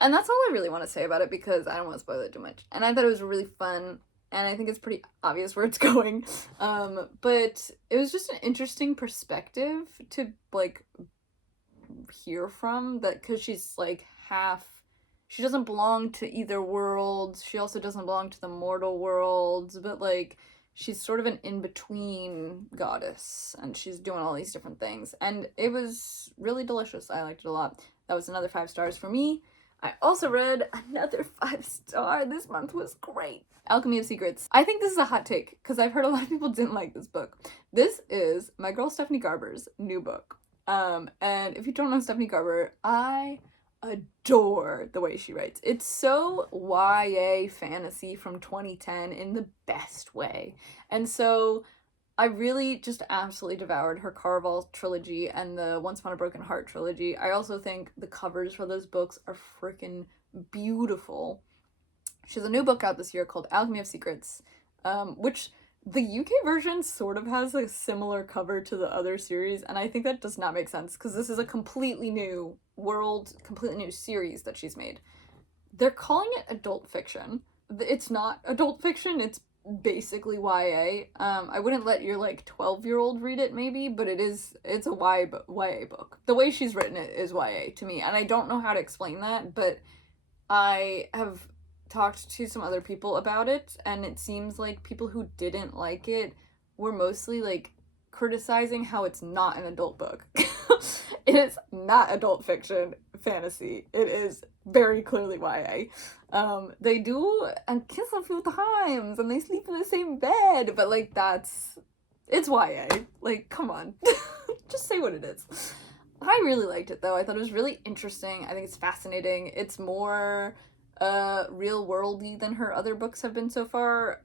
And that's all I really want to say about it, because I don't want to spoil it too much. And I thought it was really fun, and I think it's pretty obvious where it's going. But it was just an interesting perspective to, like, hear from, that, because she's, like, she doesn't belong to either world. She also doesn't belong to the mortal worlds, but, like, she's sort of an in-between goddess, and she's doing all these different things. And it was really delicious. I liked it a lot. That was another 5 stars for me. I also read another 5-star. This month was great. Alchemy of Secrets. I think this is a hot take, because I've heard a lot of people didn't like this book. This is my girl Stephanie Garber's new book. And if you don't know Stephanie Garber, I adore the way she writes. It's so YA fantasy from 2010 in the best way. And so I really just absolutely devoured her Caraval trilogy and the Once Upon a Broken Heart trilogy. I also think the covers for those books are freaking beautiful. She has a new book out this year called Alchemy of Secrets, which the UK version sort of has a similar cover to the other series, and I think that does not make sense, because this is a completely new world, completely new series that she's made. They're calling it adult fiction. It's not adult fiction, it's basically YA. I wouldn't let your, like, 12-year-old read it, maybe, but it's a YA book. The way she's written it is YA to me, and I don't know how to explain that, but I have talked to some other people about it, and it seems like people who didn't like it were mostly, like, criticizing how it's not an adult book. It is not adult fiction fantasy. It is very clearly YA. They do and kiss a few times, and they sleep in the same bed, but, like, it's YA. Like, come on. Just say what it is. I really liked it, though. I thought it was really interesting. I think it's fascinating. It's more real worldy than her other books have been so far.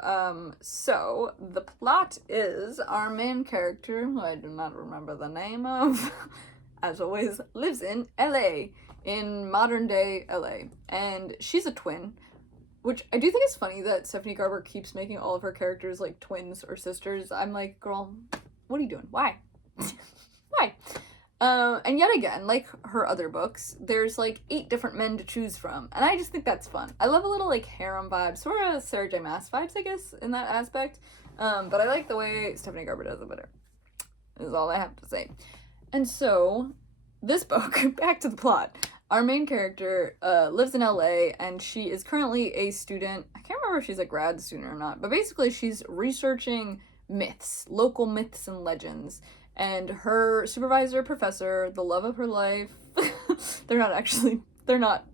So the plot is our main character, who I do not remember the name of, as always, lives in LA, in modern day LA, and she's a twin, Which I do think is funny that Stephanie Garber keeps making all of her characters like twins or sisters. I'm like, girl, what are you doing? Why? Why? And yet again, like her other books, there's like 8 different men to choose from. And I just think that's fun. I love a little like harem vibe, sort of Sarah J. Maas vibes, I guess, in that aspect. But I like the way Stephanie Garber does it better. Is all I have to say. And so, this book, back to the plot. Our main character lives in LA, and she is currently a student. I can't remember if she's a grad student or not, but basically she's researching myths, local myths and legends. And her supervisor, professor, the love of her life, they're not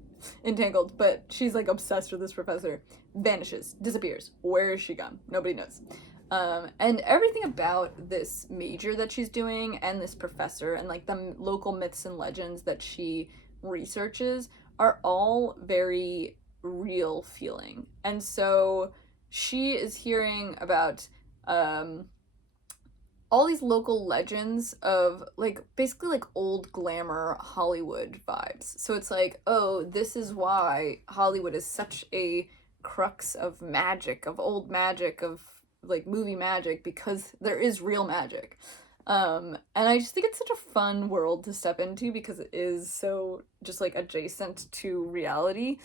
entangled, but she's like obsessed with this professor, vanishes, disappears. Where is she gone? Nobody knows. And everything about this major that she's doing and this professor and like the local myths and legends that she researches are all very real feeling. And so she is hearing about all these local legends of like basically like old glamour Hollywood vibes. So it's like, oh, this is why Hollywood is such a crux of magic, of old magic, of like movie magic, because there is real magic. And I just think it's such a fun world to step into because it is so just like adjacent to reality.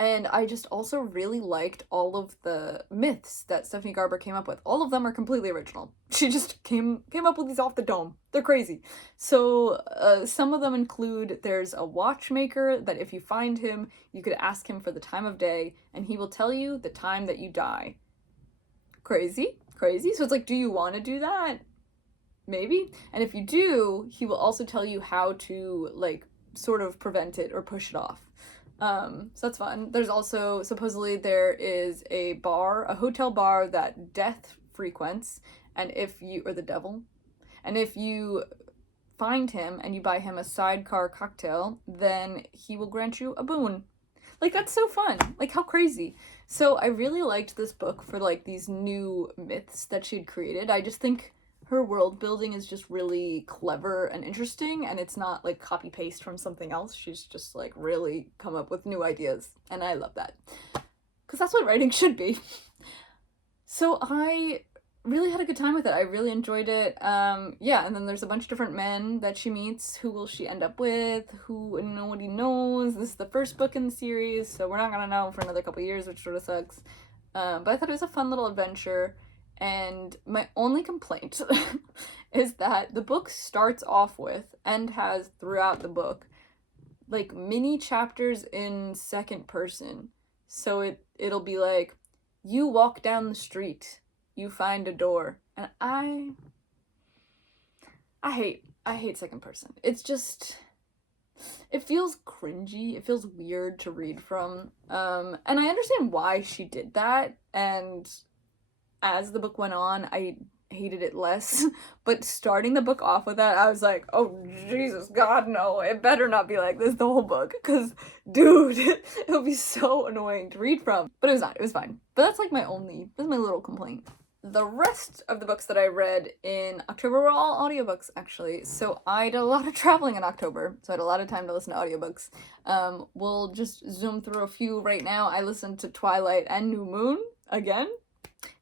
And I just also really liked all of the myths that Stephanie Garber came up with. All of them are completely original. She just came up with these off the dome. They're crazy. So some of them include, there's a watchmaker that if you find him, you could ask him for the time of day, and he will tell you the time that you die. Crazy. So it's like, do you want to do that? Maybe. And if you do, he will also tell you how to like sort of prevent it or push it off. So that's fun. There's also, supposedly there is a bar, a hotel bar that Death frequents, and if you, or the devil, and if you find him and you buy him a sidecar cocktail, then he will grant you a boon. Like, that's so fun. Like, how crazy. So I really liked this book for like these new myths that she'd created. I just think her world building is just really clever and interesting, and it's not like copy paste from something else. She's just like really come up with new ideas, and I love that because that's what writing should be. So I really had a good time with it. I really enjoyed it. Yeah, and then there's a bunch of different men that she meets. Who will she end up with? Who nobody knows. This is the first book in the series, so we're not gonna know for another couple years, which sort of sucks. But I thought it was a fun little adventure. And my only complaint is that the book starts off with, and has throughout the book, like mini chapters in second person. So it'll be like, you walk down the street, you find a door. And I hate second person. It's just, it feels cringy. It feels weird to read from. And I understand why she did that, and as the book went on, I hated it less, but starting the book off with that, I was like, oh, Jesus, God, no, it better not be like this the whole book, because, dude, it'll be so annoying to read from. But it was not, it was fine. But that's like that's my little complaint. The rest of the books that I read in October were all audiobooks, actually. So I did a lot of traveling in October, so I had a lot of time to listen to audiobooks. We'll just zoom through a few right now. I listened to Twilight and New Moon again.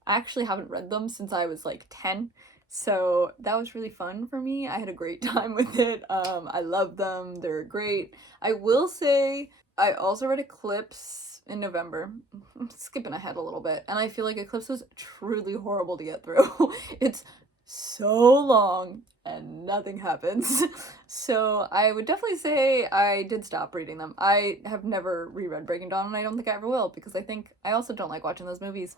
I actually haven't read them since I was like 10, so that was really fun for me. I had a great time with it. I love them. They're great. I will say I also read Eclipse in November. I'm skipping ahead a little bit, and I feel like Eclipse was truly horrible to get through. It's so long and nothing happens. So I would definitely say I did stop reading them. I have never reread Breaking Dawn, and I don't think I ever will, because I also don't like watching those movies.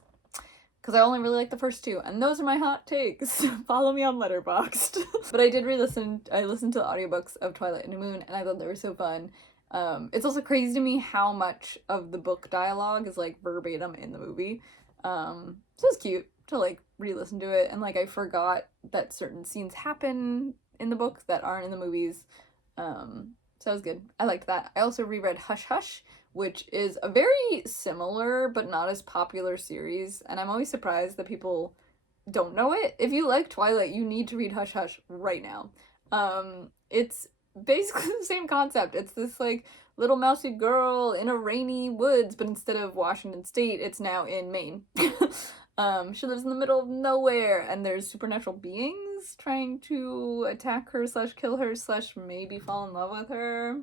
Because I only really like the first 2, and those are my hot takes. Follow me on Letterboxd. But I listened to the audiobooks of Twilight and New Moon, and I thought they were so fun. It's also crazy to me how much of the book dialogue is like verbatim in the movie. So it's cute to like re-listen to it, and like I forgot that certain scenes happen in the book that aren't in the movies. So that was good. I liked that. I also reread Hush Hush, which is a very similar but not as popular series, and I'm always surprised that people don't know it. If you like Twilight, you need to read Hush Hush right now. It's basically the same concept. It's this like little mousy girl in a rainy woods, but instead of Washington State, it's now in Maine. She lives in the middle of nowhere, and there's supernatural beings trying to attack her / kill her / maybe fall in love with her.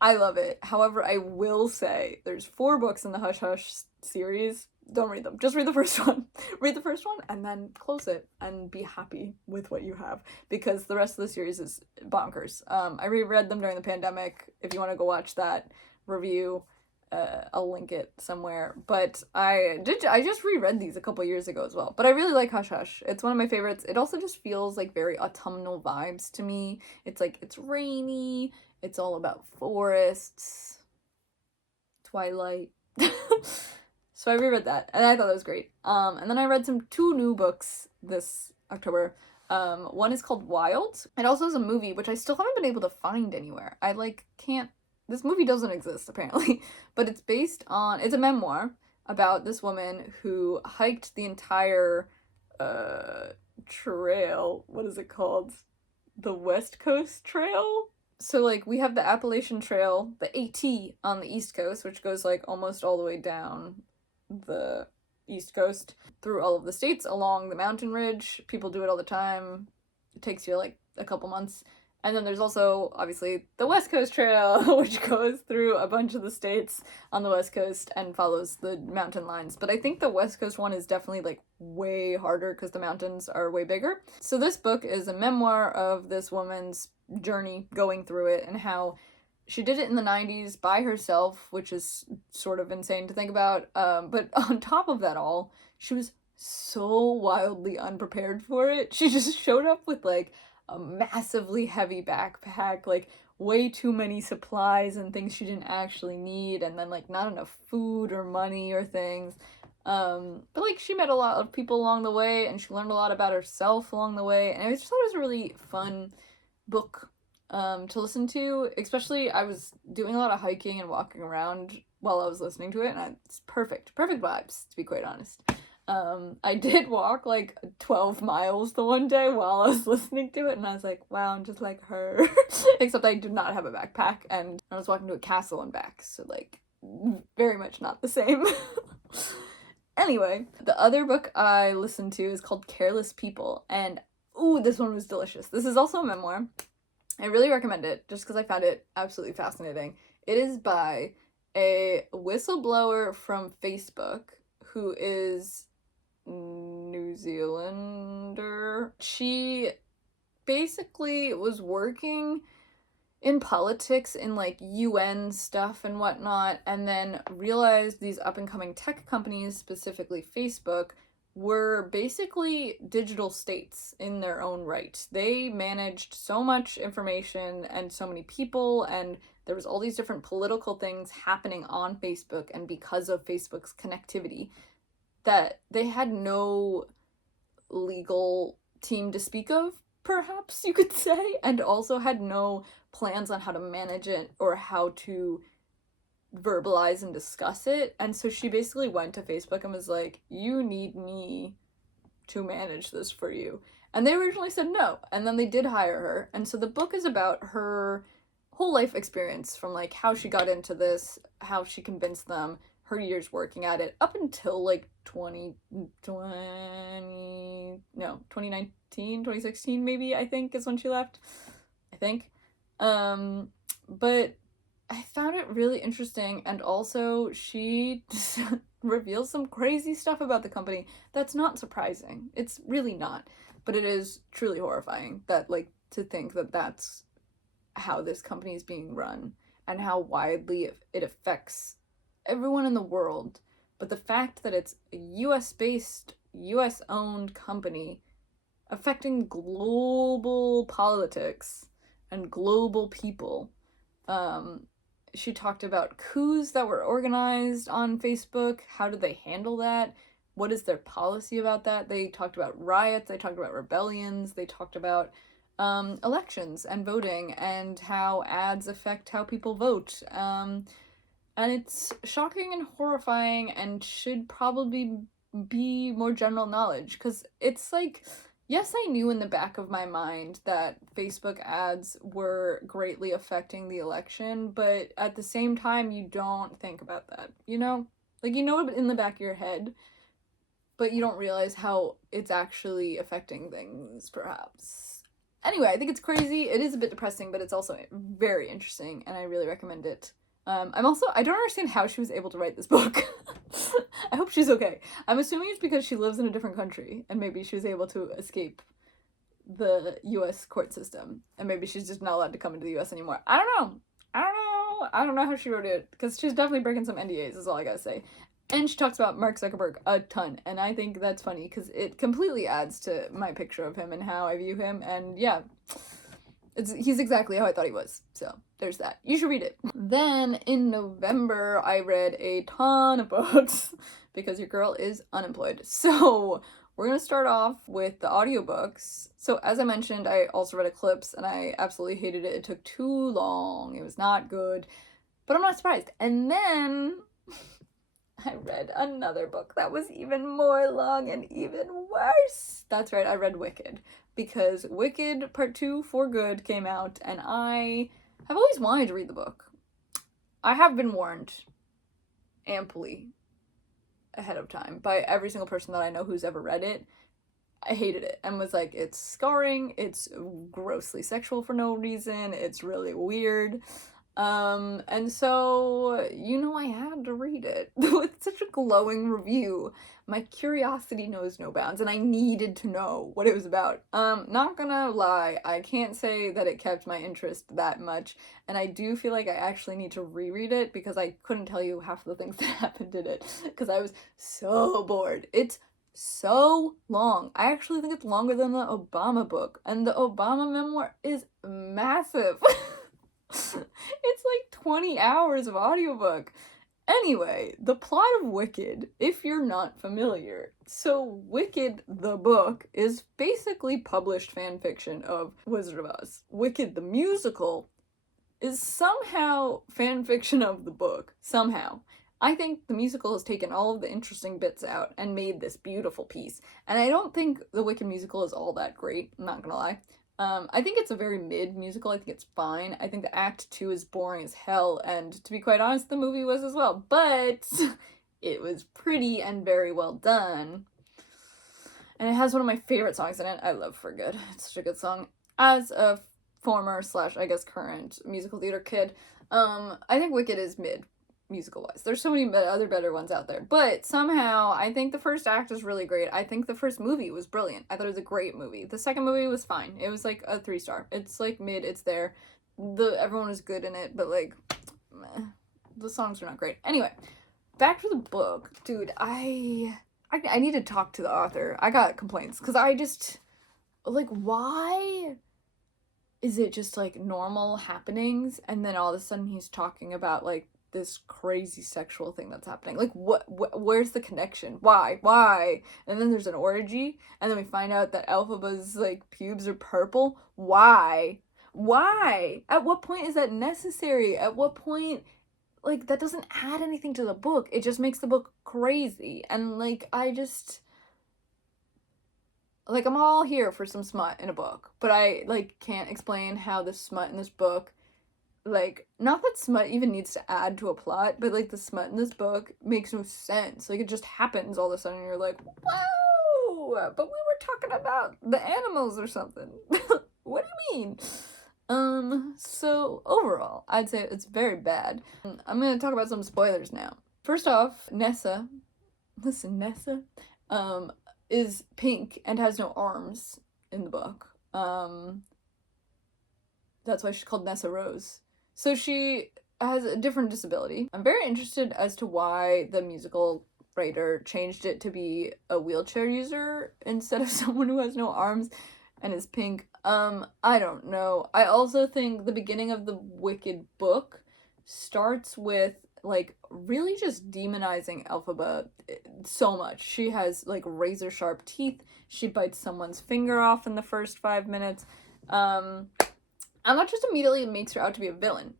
I love it. However, I will say there's 4 books in the Hush Hush series. Don't read them. Just read the first one. Read the first one and then close it and be happy with what you have, because the rest of the series is bonkers. I reread them during the pandemic. If you want to go watch that review, I'll link it somewhere. But I just reread these a couple years ago as well. But I really like Hush Hush. It's one of my favorites. It also just feels like very autumnal vibes to me. It's like, it's rainy. It's all about forests. Twilight. So I reread that, and I thought that was great. And then I read 2 new books this October. One is called Wild. It also has a movie, which I still haven't been able to find anywhere. I, can't... This movie doesn't exist, apparently. But it's based on... It's a memoir about this woman who hiked the entire, trail. What is it called? The West Coast Trail? So, we have the Appalachian Trail, the AT on the East Coast, which goes, almost all the way down the East Coast through all of the states along the mountain ridge. People do it all the time. It takes you, a couple months. And then there's also, obviously, the West Coast Trail, which goes through a bunch of the states on the West Coast and follows the mountain lines. But I think the West Coast one is definitely, way harder because the mountains are way bigger. So this book is a memoir of this woman's journey going through it, and how she did it in the 90s by herself, which is sort of insane to think about. But on top of that all, she was so wildly unprepared for it. She just showed up with, a massively heavy backpack, way too many supplies and things she didn't actually need, and then, not enough food or money or things. But, she met a lot of people along the way, and she learned a lot about herself along the way, and I just thought it was a really fun book to listen to. Especially, I was doing a lot of hiking and walking around while I was listening to it, and it's perfect vibes, to be quite honest. I did walk 12 miles the one day while I was listening to it, and I was like, wow, I'm just like her. Except I did not have a backpack, and I was walking to a castle and back, so very much not the same. Anyway, the other book I listened to is called Careless People, and ooh, this one was delicious. This is also a memoir. I really recommend it, just because I found it absolutely fascinating. It is by a whistleblower from Facebook who is New Zealander. She basically was working in politics in UN stuff and whatnot, and then realized these up-and-coming tech companies, specifically Facebook, were basically digital states in their own right. They managed so much information and so many people, and there was all these different political things happening on Facebook, and because of Facebook's connectivity, that they had no legal team to speak of, perhaps you could say, and also had no plans on how to manage it or how to verbalize and discuss it. And so she basically went to Facebook and was like, you need me to manage this for you. And they originally said no, and then they did hire her. And so the book is about her whole life experience, from how she got into this, how she convinced them, her years working at it, up until 2016 maybe, I think, is when she left. I think. But I found it really interesting, and also she reveals some crazy stuff about the company that's not surprising. It's really not, but it is truly horrifying that, to think that that's how this company is being run, and how widely it affects everyone in the world. But the fact that it's a US-based, US-owned company affecting global politics and global people. She talked about coups that were organized on Facebook. How did they handle that? What is their policy about that? They talked about riots. They talked about rebellions. They talked about elections and voting, and how ads affect how people vote. And it's shocking and horrifying, and should probably be more general knowledge, because it's Yes, I knew in the back of my mind that Facebook ads were greatly affecting the election, but at the same time, you don't think about that, you know? Like, you know it in the back of your head, but you don't realize how it's actually affecting things, perhaps. Anyway, I think it's crazy. It is a bit depressing, but it's also very interesting, and I really recommend it. I don't understand how she was able to write this book. I hope she's okay. I'm assuming it's because she lives in a different country, and maybe she was able to escape the US court system, and maybe she's just not allowed to come into the US anymore. I don't know. I don't know how she wrote it, because she's definitely breaking some NDAs, is all I gotta say. And she talks about Mark Zuckerberg a ton, and I think that's funny, because it completely adds to my picture of him and how I view him, and yeah, he's exactly how I thought he was, so there's that. You should read it. Then, in November, I read a ton of books, because your girl is unemployed. So, we're gonna start off with the audiobooks. So, as I mentioned, I also read Eclipse, and I absolutely hated it. It took too long. It was not good. But I'm not surprised. And then I read another book that was even more long and even worse. That's right, I read Wicked. Because Wicked Part 2 for Good came out, and I have always wanted to read the book. I have been warned amply ahead of time by every single person that I know who's ever read it. I hated it and was like, it's scarring, it's grossly sexual for no reason, it's really weird. And so, you know, I had to read it with such a glowing review. My curiosity knows no bounds, and I needed to know what it was about. Not gonna lie, I can't say that it kept my interest that much, and I do feel like I actually need to reread it because I couldn't tell you half of the things that happened in it, because I was so bored. It's so long. I actually think it's longer than the Obama book, and the Obama memoir is massive. It's like 20 hours of audiobook. Anyway, the plot of Wicked, if you're not familiar. So, Wicked, the book, is basically published fan fiction of Wizard of Oz. Wicked, the musical, is somehow fan fiction of the book. Somehow. I think the musical has taken all of the interesting bits out and made this beautiful piece. And I don't think the Wicked musical is all that great, I'm not gonna lie. I think it's a very mid musical. I think it's fine. I think the act 2 is boring as hell, and to be quite honest, the movie was as well. But it was pretty and very well done. And it has one of my favorite songs in it. I love For Good. It's such a good song. As a former / I guess current musical theater kid, I think Wicked is mid musical-wise. There's so many other better ones out there. But somehow, I think the first act is really great. I think the first movie was brilliant. I thought it was a great movie. The second movie was fine. It was like a 3-star. It's like mid, it's there. Everyone was good in it, but like, meh. The songs were not great. Anyway, back to the book. Dude, I need to talk to the author. I got complaints, because I just, like, why is it just like normal happenings, and then all of a sudden he's talking about like this crazy sexual thing that's happening? Like, where's the connection? Why? And then there's an orgy, and then we find out that Elphaba's like pubes are purple. Why? At what point is that necessary? At what point, like, that doesn't add anything to the book. It just makes the book crazy. And like, I'm all here for some smut in a book, but I like can't explain how the smut in this book, like, not that smut even needs to add to a plot, but like the smut in this book makes no sense. Like, it just happens all of a sudden, and you're like, whoa, but we were talking about the animals or something. What do you mean? So overall, I'd say it's very bad. I'm gonna talk about some spoilers now. First off, Nessa, is pink and has no arms in the book. That's why she's called Nessa Rose. So she has a different disability. I'm very interested as to why the musical writer changed it to be a wheelchair user instead of someone who has no arms and is pink. I don't know. I also think the beginning of the Wicked book starts with like really just demonizing Elphaba so much. She has like razor sharp teeth. She bites someone's finger off in the first 5 minutes. And that just immediately makes her out to be a villain.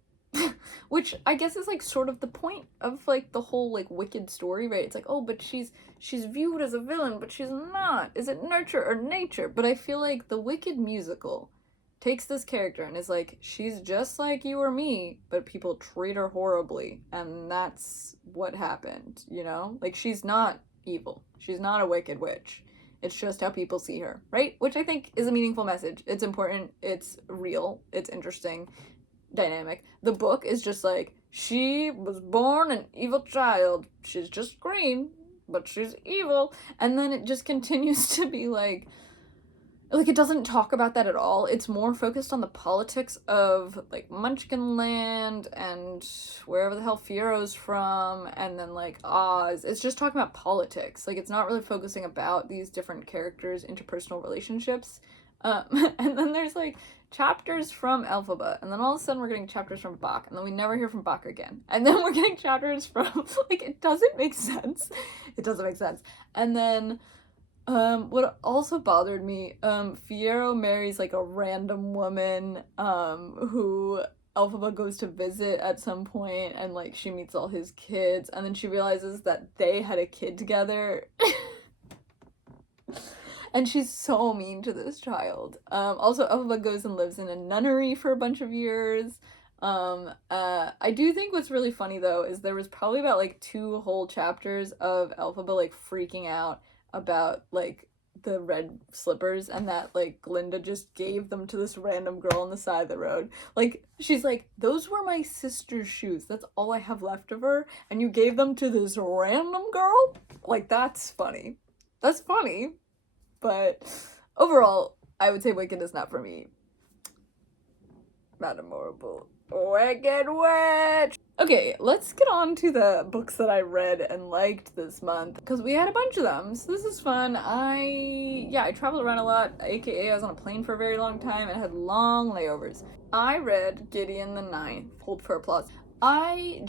Which I guess is like sort of the point of like the whole like Wicked story, right? It's like, oh, but she's viewed as a villain, but she's not. Is it nurture or nature? But I feel like the Wicked musical takes this character and is like, she's just like you or me, but people treat her horribly, and that's what happened, you know? Like, she's not evil. She's not a wicked witch. It's just how people see her, right? Which I think is a meaningful message. It's important, it's real, it's interesting, dynamic. The book is just like, she was born an evil child. She's just green, but she's evil. And then it just continues to be like it doesn't talk about that at all. It's more focused on the politics of like Munchkin Land and wherever the hell Fiero's from, and then like Oz. It's just talking about politics. Like, it's not really focusing about these different characters' interpersonal relationships. And then there's like chapters from Elphaba, and then all of a sudden we're getting chapters from Bach, and then we never hear from Bach again. And then we're getting chapters from like, it doesn't make sense. It doesn't make sense. And then what also bothered me, Fiero marries like a random woman, who Elphaba goes to visit at some point, and like she meets all his kids, and then she realizes that they had a kid together. And she's so mean to this child. Also, Elphaba goes and lives in a nunnery for a bunch of years. I do think what's really funny though is there was probably about like 2 whole chapters of Elphaba like freaking out about like the red slippers, and that like Glinda just gave them to this random girl on the side of the road. Like, she's like, those were my sister's shoes, that's all I have left of her, and you gave them to this random girl? Like, that's funny. That's funny. But overall, I would say Wicked is not for me. Madame Horrible. Wicked Witch! Okay, let's get on to the books that I read and liked this month, because we had a bunch of them, so this is fun. I traveled around a lot, aka I was on a plane for a very long time and had long layovers. I read Gideon the Ninth, Hold for Applause. I've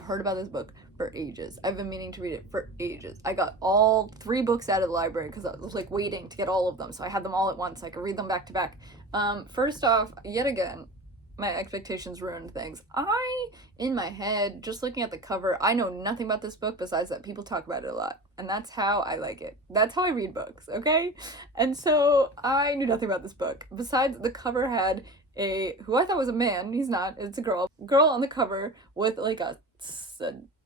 heard about this book for ages. I've been meaning to read it for ages. I got all 3 books out of the library because I was like waiting to get all of them, so I had them all at once so I could read them back to back. First off, yet again, my expectations ruined things. In my head, just looking at the cover, I know nothing about this book besides that people talk about it a lot, and that's how I like it. That's how I read books, okay? And so I knew nothing about this book. Besides, the cover had who I thought was a man, he's not, it's a girl on the cover with like a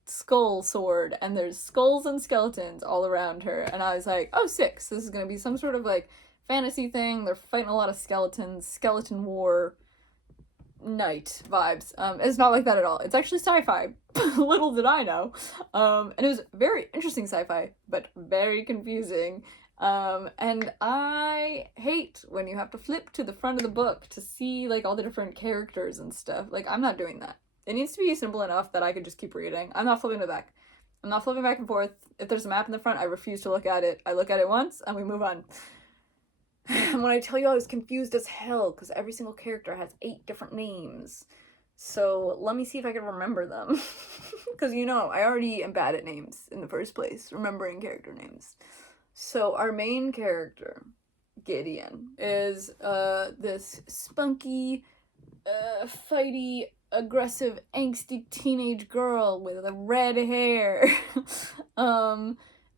skull sword, and there's skulls and skeletons all around her, and I was like, oh, sick, so this is gonna be some sort of like fantasy thing. They're fighting a lot of skeletons, skeleton war night vibes. It's not like that at all. It's actually sci-fi. Little did I know. And it was very interesting sci-fi, but very confusing. And I hate when you have to flip to the front of the book to see like all the different characters and stuff. Like, I'm not doing that. It needs to be simple enough that I could just keep reading. I'm not flipping to the back. I'm not flipping back and forth. If there's a map in the front, I refuse to look at it. I look at it once and we move on. And when I tell you, I was confused as hell because every single character has 8 different names. So let me see if I can remember them. Because, you know, I already am bad at names in the first place, remembering character names. So our main character, Gideon, is this spunky, fighty, aggressive, angsty teenage girl with red hair.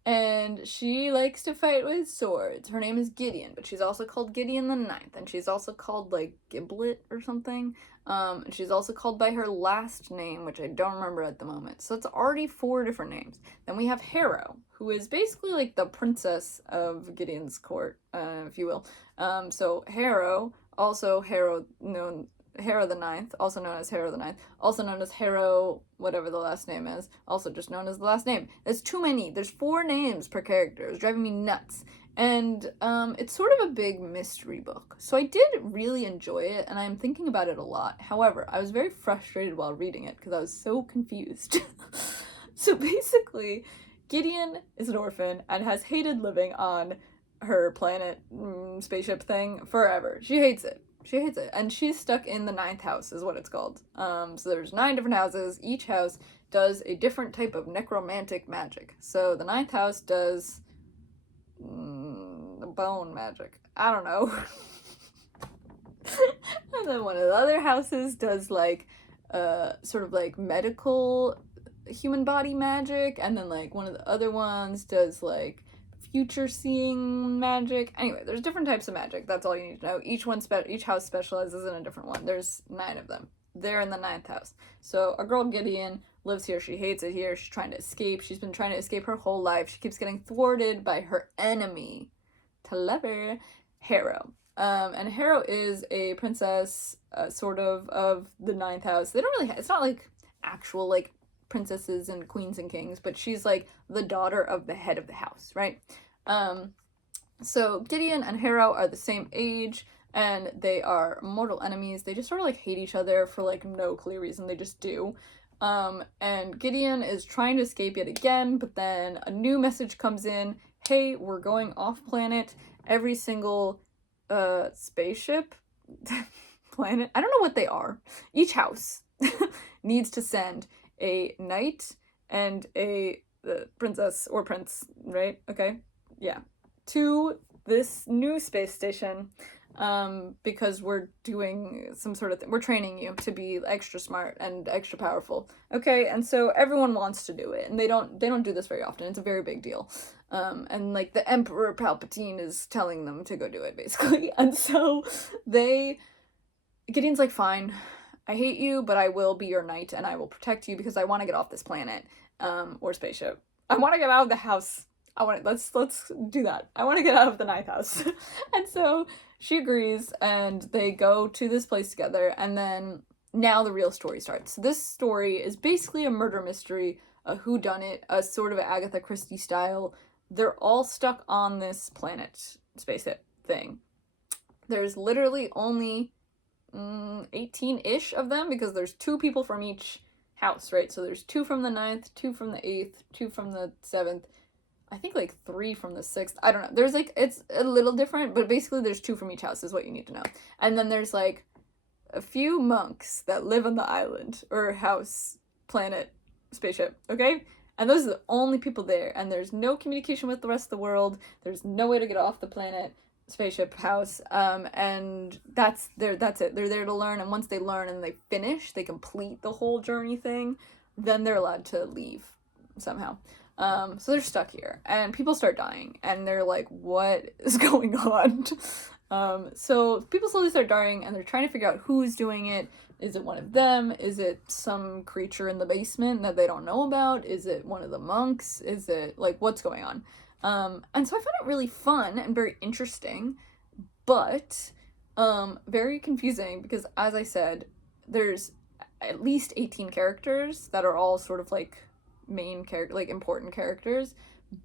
And she likes to fight with swords. Her name is Gideon, but she's also called Gideon the Ninth, and she's also called, like, Giblet or something. And she's also called by her last name, which I don't remember at the moment. So it's already 4 different names. Then we have Harrow, who is basically, like, the princess of Gideon's court, if you will. So Harrow, also Harrow the Ninth, also known as Harrow the Ninth, also known as Harrow, whatever the last name is, also just known as the last name. There's too many. There's 4 names per character. It's driving me nuts. And it's sort of a big mystery book. So I did really enjoy it, and I'm thinking about it a lot. However, I was very frustrated while reading it because I was so confused. So basically, Gideon is an orphan and has hated living on her planet spaceship thing forever. She hates it. And she's stuck in the 9th house, is what it's called. So there's 9 different houses. Each house does a different type of necromantic magic. So the 9th house does bone magic. I don't know. And then one of the other houses does like sort of like medical human body magic, and then like one of the other ones does like future seeing magic. Anyway, there's different types of magic. That's all you need to know. Each house specializes in a different one. There's 9 of them. They're in the 9th house. So our girl Gideon lives here. She hates it here. She's trying to escape. She's been trying to escape her whole life. She keeps getting thwarted by her enemy, clever Harrow. And Harrow is a princess, sort of the 9th house. They don't really. It's not like actual like princesses and queens and kings, but she's like the daughter of the head of the house, right? So Gideon and Harrow are the same age, and they are mortal enemies. They just sort of like hate each other for like no clear reason. They just do. And Gideon is trying to escape yet again, but then a new message comes in. Hey, we're going off planet. Every single spaceship planet, I don't know what they are. Each house needs to send a knight and a princess or prince, right? Okay, yeah, to this new space station, because we're doing some sort of thing. We're training you to be extra smart and extra powerful. Okay, and so everyone wants to do it, and they don't do this very often. It's a very big deal. And like the Emperor Palpatine is telling them to go do it, basically. And so Gideon's like, fine, I hate you, but I will be your knight and I will protect you because I want to get off this planet, or spaceship. I want to get out of the house. Let's do that. I want to get out of the 9th house. And so she agrees, and they go to this place together, and then now the real story starts. So this story is basically a murder mystery, a whodunit, a sort of Agatha Christie style. They're all stuck on this planet, spaceship thing. There's literally only 18-ish of them, because there's 2 people from each house, right? So there's 2 from the 9th, 2 from the 8th, 2 from the 7th, I think like 3 from the 6th. I don't know. There's like, it's a little different, but basically there's 2 from each house is what you need to know. And then there's like a few monks that live on the island or house, planet, spaceship, okay? And those are the only people there, and there's no communication with the rest of the world. There's no way to get off the planet, spaceship, house, and that's it. They're there to learn, and once they learn and they finish, they complete the whole journey thing, then they're allowed to leave somehow. So they're stuck here, and people start dying, and they're like, what is going on? So people slowly start dying, and they're trying to figure out who's doing it. Is it one of them? Is it some creature in the basement that they don't know about? Is it one of the monks? Is it, like, what's going on? And so I found it really fun and very interesting, but very confusing, because as I said, there's at least 18 characters that are all sort of like main character, like important characters,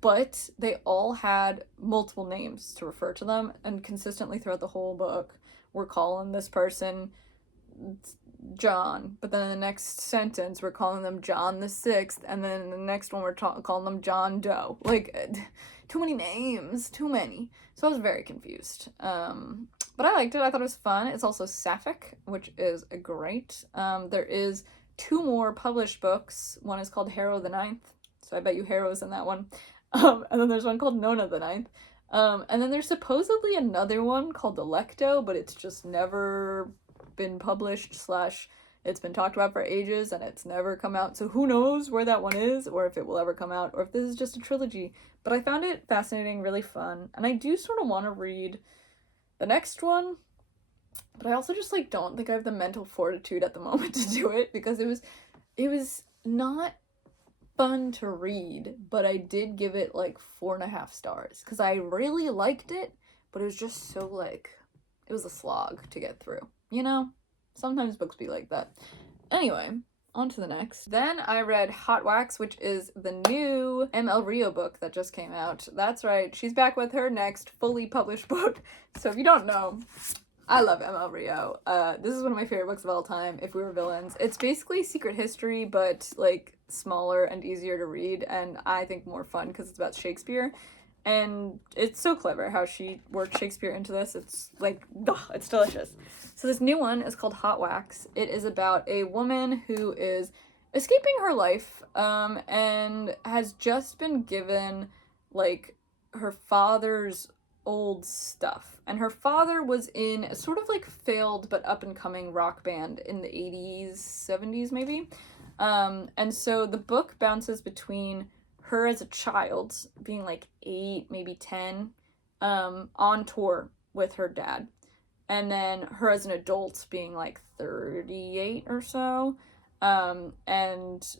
but they all had multiple names to refer to them, and consistently throughout the whole book, we're calling this person John, but then in the next sentence we're calling them John the 6th, and then in the next one we're calling them John Doe. Like, too many names, too many. So I was very confused. But I liked it. I thought it was fun. It's also sapphic, which is great. There is 2 more published books. One is called Harrow the 9th, so I bet you Harrow's in that one. And then there's one called Nona the 9th. And then there's supposedly another one called Electo, but it's just never been published / it's been talked about for ages and it's never come out, so who knows where that one is, or if it will ever come out, or if this is just a trilogy. But I found it fascinating, really fun, and I do sort of want to read the next one, but I also just like don't think I have the mental fortitude at the moment to do it, because it was not fun to read, but I did give it like 4.5 stars because I really liked it, but it was just so like, it was a slog to get through. You know, sometimes books be like that. Anyway, on to the next. Then I read Hot Wax, which is the new ML Rio book that just came out. That's right, she's back with her next fully published book. So if you don't know, I love ML Rio. This is one of my favorite books of all time, If We Were Villains. It's basically secret history, but like smaller and easier to read, and I think more fun because it's about Shakespeare. And it's so clever how she worked Shakespeare into this. It's like, ugh, it's delicious. So this new one is called Hot Wax. It is about a woman who is escaping her life, and has just been given like her father's old stuff. And her father was in a sort of like failed but up and coming rock band in the 80s, 70s maybe. And so the book bounces between her as a child, being like 8, maybe 10, on tour with her dad. And then her as an adult being like 38 or so, and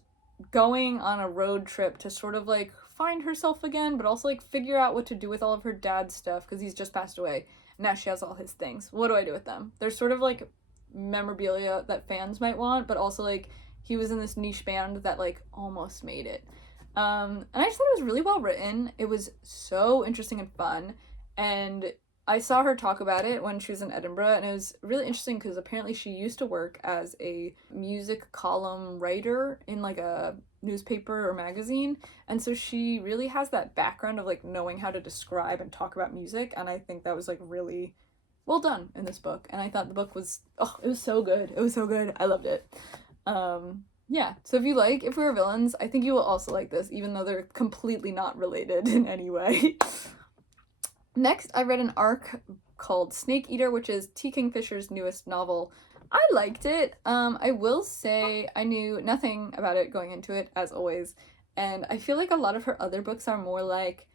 going on a road trip to sort of like find herself again, but also like figure out what to do with all of her dad's stuff because he's just passed away. Now she has all his things. What do I do with them? They're sort of like memorabilia that fans might want, but also like he was in this niche band that like almost made it. And I just thought it was really well written. It was so interesting and fun. And I saw her talk about it when she was in Edinburgh, and it was really interesting because apparently she used to work as a music column writer in like a newspaper or magazine, and so she really has that background of like knowing how to describe and talk about music, and I think that was like really well done in this book. And I thought the book was, it was so good. It was so good. I loved it. Yeah, so if you like If We Were Villains, I think you will also like this, even though they're completely not related in any way. Next, I read an arc called Snake Eater, which is T. Kingfisher's newest novel. I liked it. I will say I knew nothing about it going into it, as always, and I feel like a lot of her other books are more like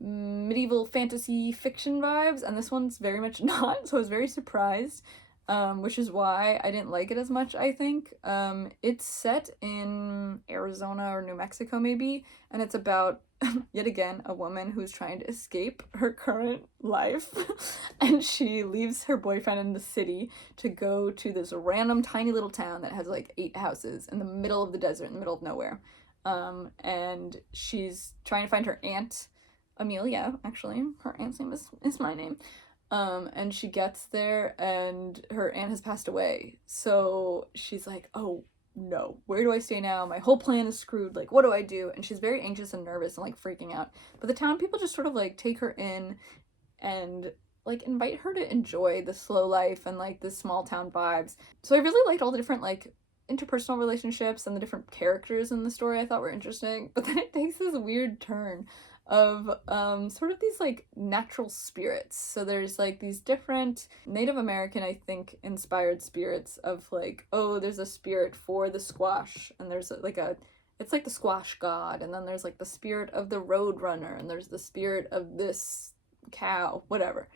medieval fantasy fiction vibes, and this one's very much not, so I was very surprised, which is why I didn't like it as much, I think. It's set in Arizona or New Mexico, maybe, and it's about yet again a woman who's trying to escape her current life and she leaves her boyfriend in the city to go to this random tiny little town that has like 8 houses in the middle of the desert, in the middle of nowhere, and she's trying to find her aunt Amelia. Actually, her aunt's name is my name. And she gets there and her aunt has passed away, so she's like, oh no, where do I stay now? My whole plan is screwed. Like, what do I do? And she's very anxious and nervous and like freaking out. But the town people just sort of like take her in and like invite her to enjoy the slow life and like the small town vibes. So I really liked all the different like interpersonal relationships and the different characters in the story. I thought were interesting. But then it takes this weird turn of sort of these like natural spirits. So there's like these different Native American, I think, inspired spirits of like, oh, there's a spirit for the squash, and there's like it's like the squash god, and then there's like the spirit of the road runner, and there's the spirit of this cow, whatever.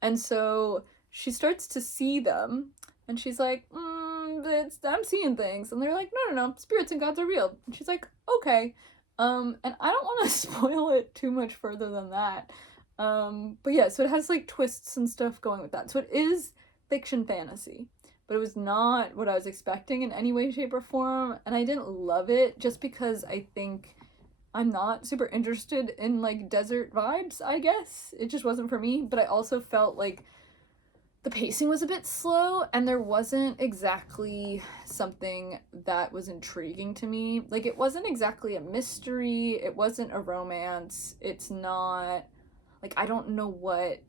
And so she starts to see them and she's like, I'm seeing things, and they're like, no, spirits and gods are real. And she's like, okay. And I don't want to spoil it too much further than that. But yeah, so it has like twists and stuff going with that. So it is fiction fantasy, but it was not what I was expecting in any way, shape, or form. And I didn't love it just because I think I'm not super interested in like desert vibes, I guess. It just wasn't for me. But I also felt like the pacing was a bit slow, and there wasn't exactly something that was intriguing to me. Like, it wasn't exactly a mystery, it wasn't a romance, it's not, like, I don't know what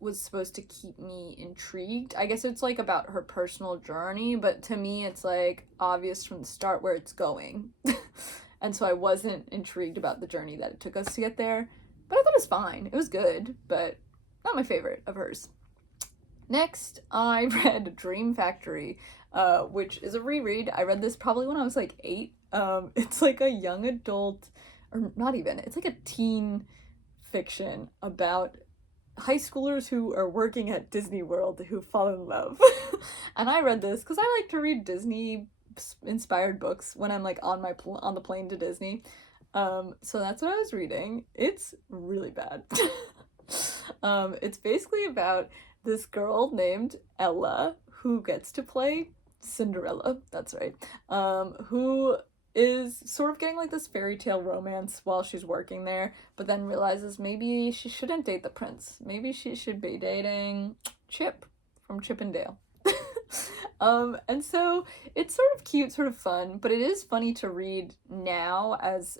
was supposed to keep me intrigued. I guess it's, like, about her personal journey, but to me it's, like, obvious from the start where it's going. And so I wasn't intrigued about the journey that it took us to get there. But I thought it was fine. It was good, but not my favorite of hers. Next, I read Dream Factory, which is a reread. I read this probably when I was like 8. It's like a young adult, or not even, it's like a teen fiction about high schoolers who are working at Disney World who fall in love. And I read this because I like to read Disney inspired books when I'm like on the plane to Disney. So that's what I was reading. It's really bad. It's basically about this girl named Ella who gets to play Cinderella, that's right, who is sort of getting like this fairy tale romance while she's working there, but then realizes maybe she shouldn't date the prince. Maybe she should be dating Chip from Chip and Dale. And so it's sort of cute, sort of fun, but it is funny to read now as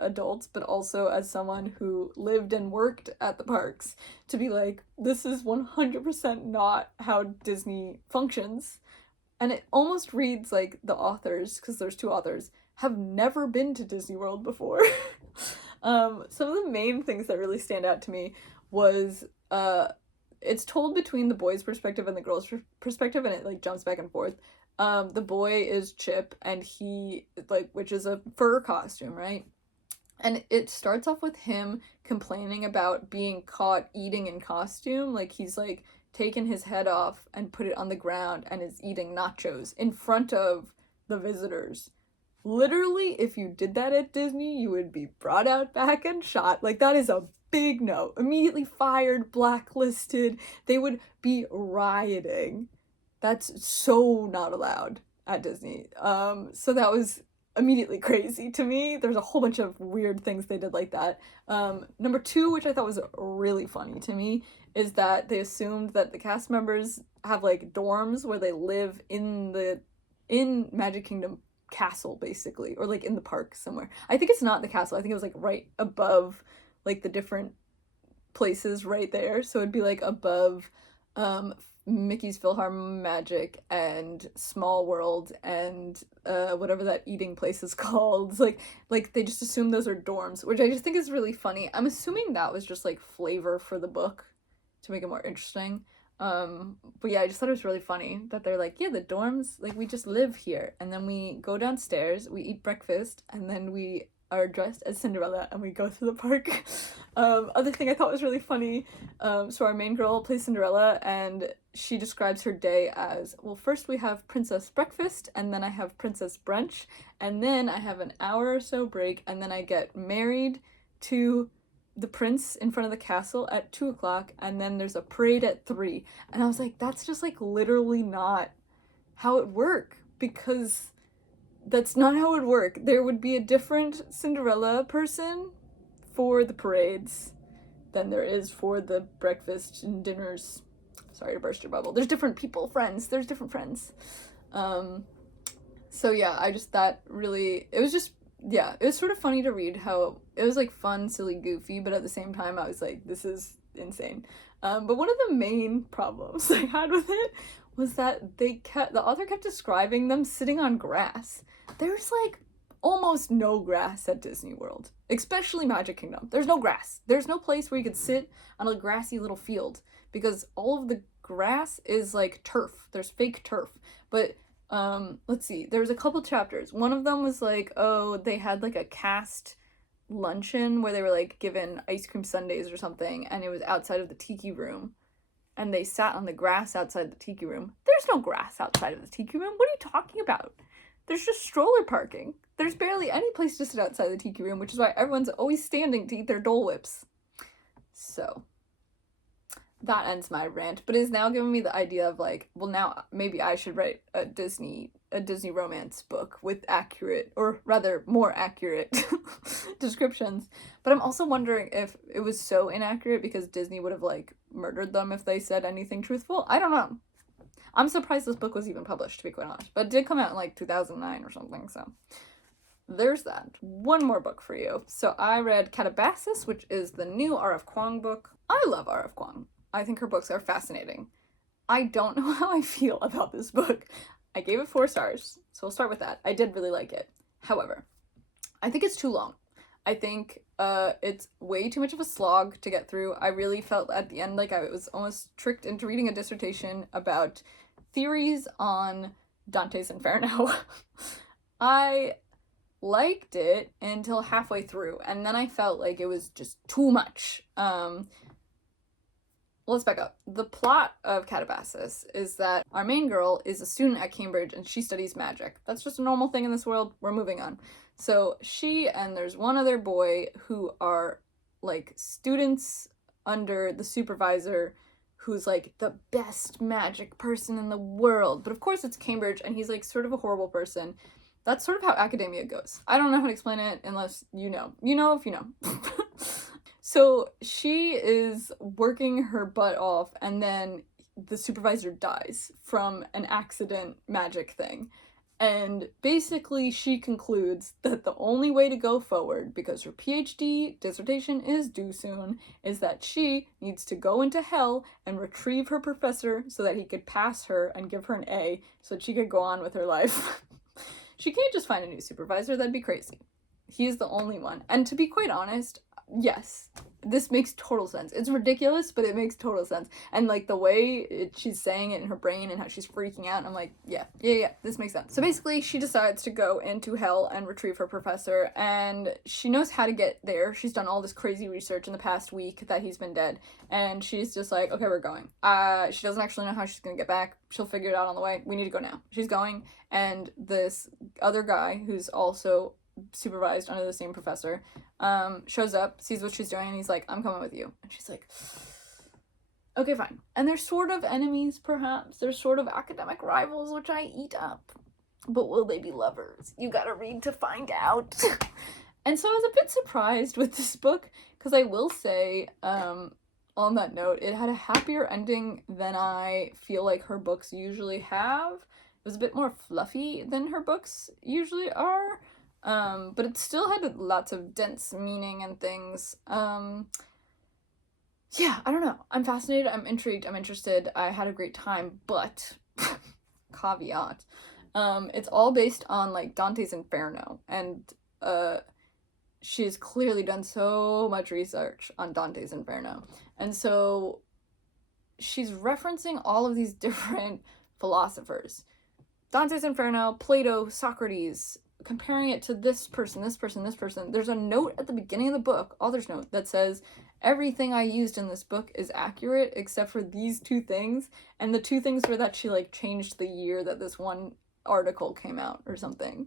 adults, but also as someone who lived and worked at the parks, to be like, this is 100% not how Disney functions. And it almost reads like the authors, because there's 2 authors, have never been to Disney World before. Some of the main things that really stand out to me was it's told between the boy's perspective and the girl's perspective, and it like jumps back and forth. The boy is Chip, and he like, which is a fur costume, right? And it starts off with him complaining about being caught eating in costume. Like, he's like taken his head off and put it on the ground and is eating nachos in front of the visitors. Literally, if you did that at Disney, you would be brought out back and shot. Like, that is a big no. Immediately fired, blacklisted. They would be rioting. That's so not allowed at Disney. So that was immediately crazy to me. There's a whole bunch of weird things they did like that. Number 2, which I thought was really funny to me, is that they assumed that the cast members have like dorms where they live in Magic Kingdom castle, basically, or like in the park somewhere. I think it's not the castle. I think it was like right above like the different places right there. So it'd be like above Mickey's PhilharMagic and Small World and whatever that eating place is called. It's like they just assume those are dorms, which I just think is really funny. I'm assuming that was just like flavor for the book to make it more interesting. But yeah, I just thought it was really funny that they're like, yeah, the dorms, like, we just live here, and then we go downstairs, we eat breakfast, and then we are dressed as Cinderella and we go through the park. Other thing I thought was really funny, so our main girl plays Cinderella, and she describes her day as, well, first we have princess breakfast, and then I have princess brunch, and then I have an hour or so break, and then I get married to the prince in front of the castle at 2:00, and then there's a parade at 3. And I was like, that's just like literally not how it work, because that's not how it would work. There would be a different Cinderella person for the parades than there is for the breakfast and dinners. Sorry to burst your bubble. There's different people, friends. There's different friends. So yeah, I just, that really, it was just, yeah, it was sort of funny to read how it was like fun, silly, goofy, but at the same time I was like, this is insane. But one of the main problems I had with it was that the author kept describing them sitting on grass. There's like almost no grass at Disney World, especially Magic Kingdom. There's no grass. There's no place where you could sit on a grassy little field, because all of the grass is like turf. There's fake turf. But let's see, there was a couple chapters. One of them was like, oh, they had like a cast luncheon where they were like given ice cream sundaes or something, and it was outside of the tiki room, and they sat on the grass outside the tiki room. There's no grass outside of the tiki room. What are you talking about? There's just stroller parking. There's barely any place to sit outside the tiki room, which is why everyone's always standing to eat their Dole Whips. So that ends my rant, but it's now giving me the idea of like, well, now maybe I should write a Disney romance book with accurate, or rather more accurate descriptions. But I'm also wondering if it was so inaccurate because Disney would have like murdered them if they said anything truthful. I don't know. I'm surprised this book was even published, to be quite honest, but it did come out in like 2009 or something, so there's that. One more book for you. So I read Katabasis, which is the new RF Kuang book. I love RF Kuang. I think her books are fascinating. I don't know how I feel about this book. I gave it 4 stars, so we'll start with that. I did really like it. However, I think it's too long. I think it's way too much of a slog to get through. I really felt at the end like I was almost tricked into reading a dissertation about theories on Dante's Inferno. I liked it until halfway through, and then I felt like it was just too much. Let's back up. The plot of Katabasis is that our main girl is a student at Cambridge and she studies magic. That's just a normal thing in this world. We're moving on. So she and there's one other boy who are like students under the supervisor, who's like the best magic person in the world. But of course it's Cambridge and he's like sort of a horrible person. That's sort of how academia goes. I don't know how to explain it unless you know. You know if you know. So she is working her butt off, and then the supervisor dies from an accident magic thing. And basically she concludes that the only way to go forward, because her PhD dissertation is due soon, is that she needs to go into hell and retrieve her professor so that he could pass her and give her an A so that she could go on with her life. She can't just find a new supervisor. That'd be crazy. He's the only one. And to be quite honest, yes, this makes total sense. It's ridiculous, but it makes total sense. And, like, the way she's saying it in her brain and how she's freaking out, I'm like, yeah, this makes sense. So basically, she decides to go into hell and retrieve her professor, and she knows how to get there. She's done all this crazy research in the past week that he's been dead, and she's just like, okay, we're going. She doesn't actually know how she's gonna get back. She'll figure it out on the way. We need to go now. She's going, and this other guy, who's also supervised under the same professor, shows up, sees what she's doing, and he's like, I'm coming with you. And she's like, okay, fine. And they're sort of enemies, perhaps. They're sort of academic rivals, which I eat up. But will they be lovers? You gotta read to find out. And so I was a bit surprised with this book, because I will say, on that note, it had a happier ending than I feel like her books usually have. It was a bit more fluffy than her books usually are. But it still had lots of dense meaning and things. Yeah, I don't know. I'm fascinated, I'm intrigued, I'm interested. I had a great time, but caveat. It's all based on, like, Dante's Inferno, and she's clearly done so much research on Dante's Inferno. And so she's referencing all of these different philosophers. Dante's Inferno, Plato, Socrates, comparing it to this person. There's a note at the beginning of the book, author's note, that says, everything I used in this book is accurate except for these two things. And the two things were that she, like, changed the year that this one article came out or something.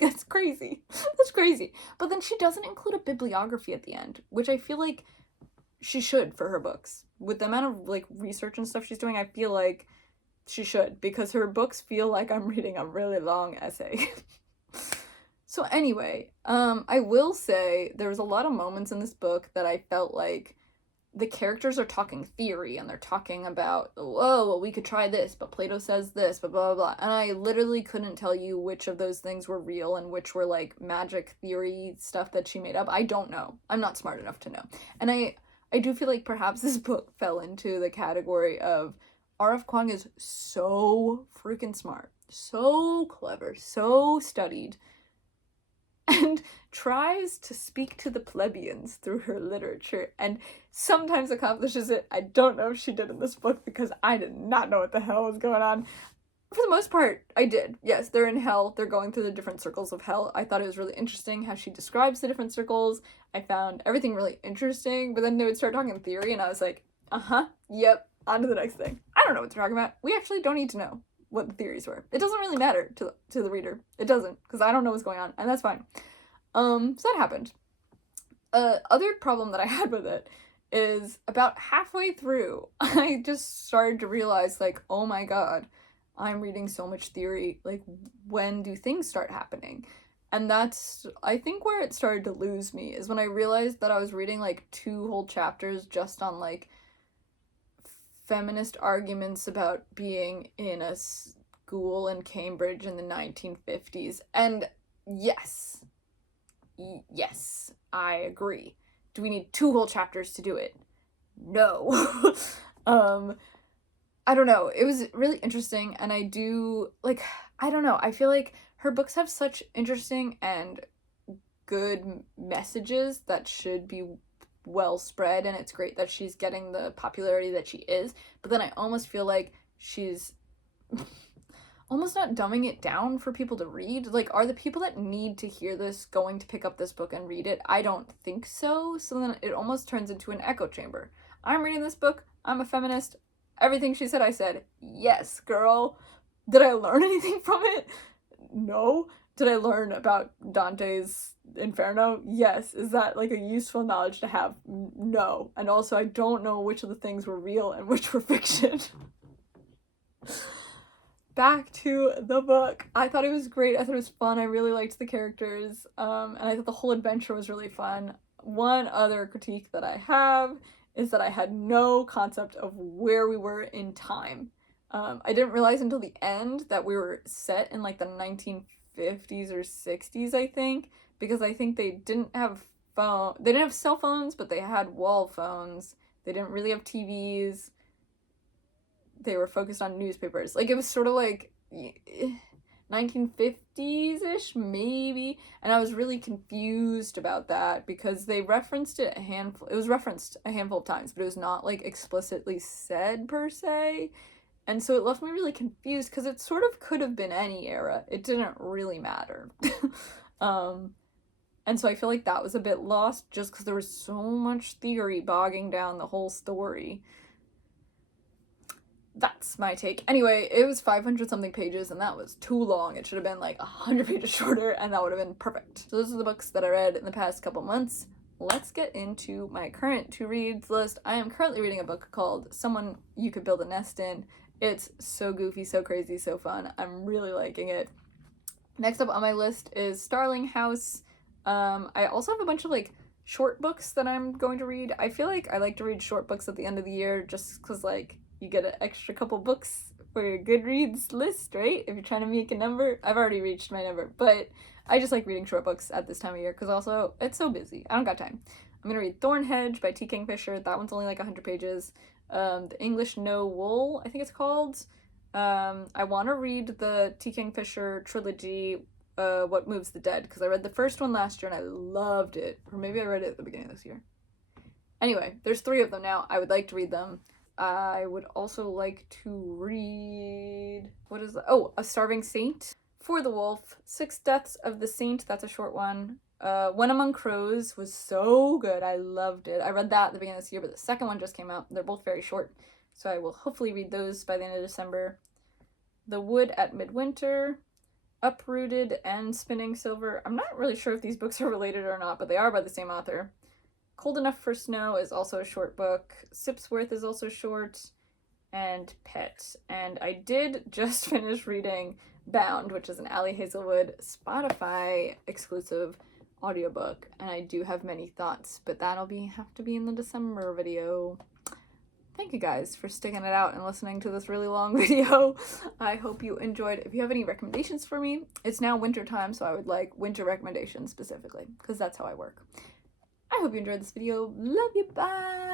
That's crazy. That's crazy. But then she doesn't include a bibliography at the end, which I feel like she should for her books. With the amount of, like, research and stuff she's doing, I feel like she should, because her books feel like I'm reading a really long essay. So anyway, I will say there was a lot of moments in this book that I felt like the characters are talking theory, and they're talking about, whoa, well, we could try this, but Plato says this, blah, blah, blah. And I literally couldn't tell you which of those things were real and which were, like, magic theory stuff that she made up. I don't know. I'm not smart enough to know. And I do feel like perhaps this book fell into the category of RF Kuang is so freaking smart, so clever, so studied, and tries to speak to the plebeians through her literature, and sometimes accomplishes it. I don't know if she did in this book, because I did not know what the hell was going on. For the most part, I did. Yes, they're in hell. They're going through the different circles of hell. I thought it was really interesting how she describes the different circles. I found everything really interesting, but then they would start talking theory, and I was like, yep, on to the next thing. I don't know what they're talking about. We actually don't need to know what the theories were. It doesn't really matter to the reader. It doesn't, because I don't know what's going on, and that's fine. So that happened. Other problem that I had with it is about halfway through, I just started to realize, like, oh my god, I'm reading so much theory. Like, when do things start happening? And that's, I think, where it started to lose me, is when I realized that I was reading, like, 2 whole chapters just on, like, feminist arguments about being in a school in Cambridge in the 1950s. And yes, I agree. Do we need 2 whole chapters to do it? No. I don't know. It was really interesting, and I don't know. I feel like her books have such interesting and good messages that should be well spread, and it's great that she's getting the popularity that she is, but then I almost feel like she's almost not dumbing it down for people to read. Like, are the people that need to hear this going to pick up this book and read it? I don't think so. So then it almost turns into an echo chamber. I'm reading this book, I'm a feminist, everything she said I said, yes, girl. Did I learn anything from it? No. Did I learn about Dante's Inferno? Yes. Is that, like, a useful knowledge to have? No. And also, I don't know which of the things were real and which were fiction. Back to the book. I thought it was great. I thought it was fun. I really liked the characters. And I thought the whole adventure was really fun. One other critique that I have is that I had no concept of where we were in time. I didn't realize until the end that we were set in, like, the 1950s or 60s, I think, because I think they didn't have cell phones, but they had wall phones. They didn't really have TVs. They were focused on newspapers. Like, it was sort of like, 1950s-ish, maybe. And I was really confused about that because they referenced it it was referenced a handful of times, but it was not like explicitly said per se. And so it left me really confused because it sort of could have been any era. It didn't really matter. And so I feel like that was a bit lost just because there was so much theory bogging down the whole story. That's my take. Anyway, it was 500 something pages and that was too long. It should have been like 100 pages shorter and that would have been perfect. So those are the books that I read in the past couple months. Let's get into my current to reads list. I am currently reading a book called Someone You Could Build a Nest In. It's so goofy, so crazy, so fun. I'm really liking it. Next up on my list is Starling House. I also have a bunch of like short books that I'm going to read. I feel like I like to read short books at the end of the year just because like you get an extra couple books for your Goodreads list, right? If you're trying to make a number. I've already reached my number, but I just like reading short books at this time of year because also it's so busy. I don't got time. I'm gonna read Thornhedge by T. Kingfisher. That one's only like 100 pages. The English No Wool, I think it's called. I want to read the T. Kingfisher trilogy, What Moves the Dead, because I read the first one last year and I loved it. Or maybe I read it at the beginning of this year. Anyway, there's 3 of them now. I would like to read them. I would also like to read... What is that? Oh, A Starving Saint. For the Wolf. 6 Deaths of the Saint. That's a short one. When Among Crows was so good. I loved it. I read that at the beginning of this year, but the second one just came out. They're both very short, so I will hopefully read those by the end of December. The Wood at Midwinter. Uprooted and Spinning Silver. I'm not really sure if these books are related or not, but they are by the same author. Cold Enough for Snow is also a short book. Sipsworth is also short. And Pet. And I did just finish reading Bound, which is an Ali Hazelwood Spotify exclusive audiobook. And I do have many thoughts, but that'll have to be in the December video. Thank you guys for sticking it out and listening to this really long video. I hope you enjoyed. If you have any recommendations for me, it's now winter time, so I would like winter recommendations specifically, because that's how I work. I hope you enjoyed this video. Love you, bye!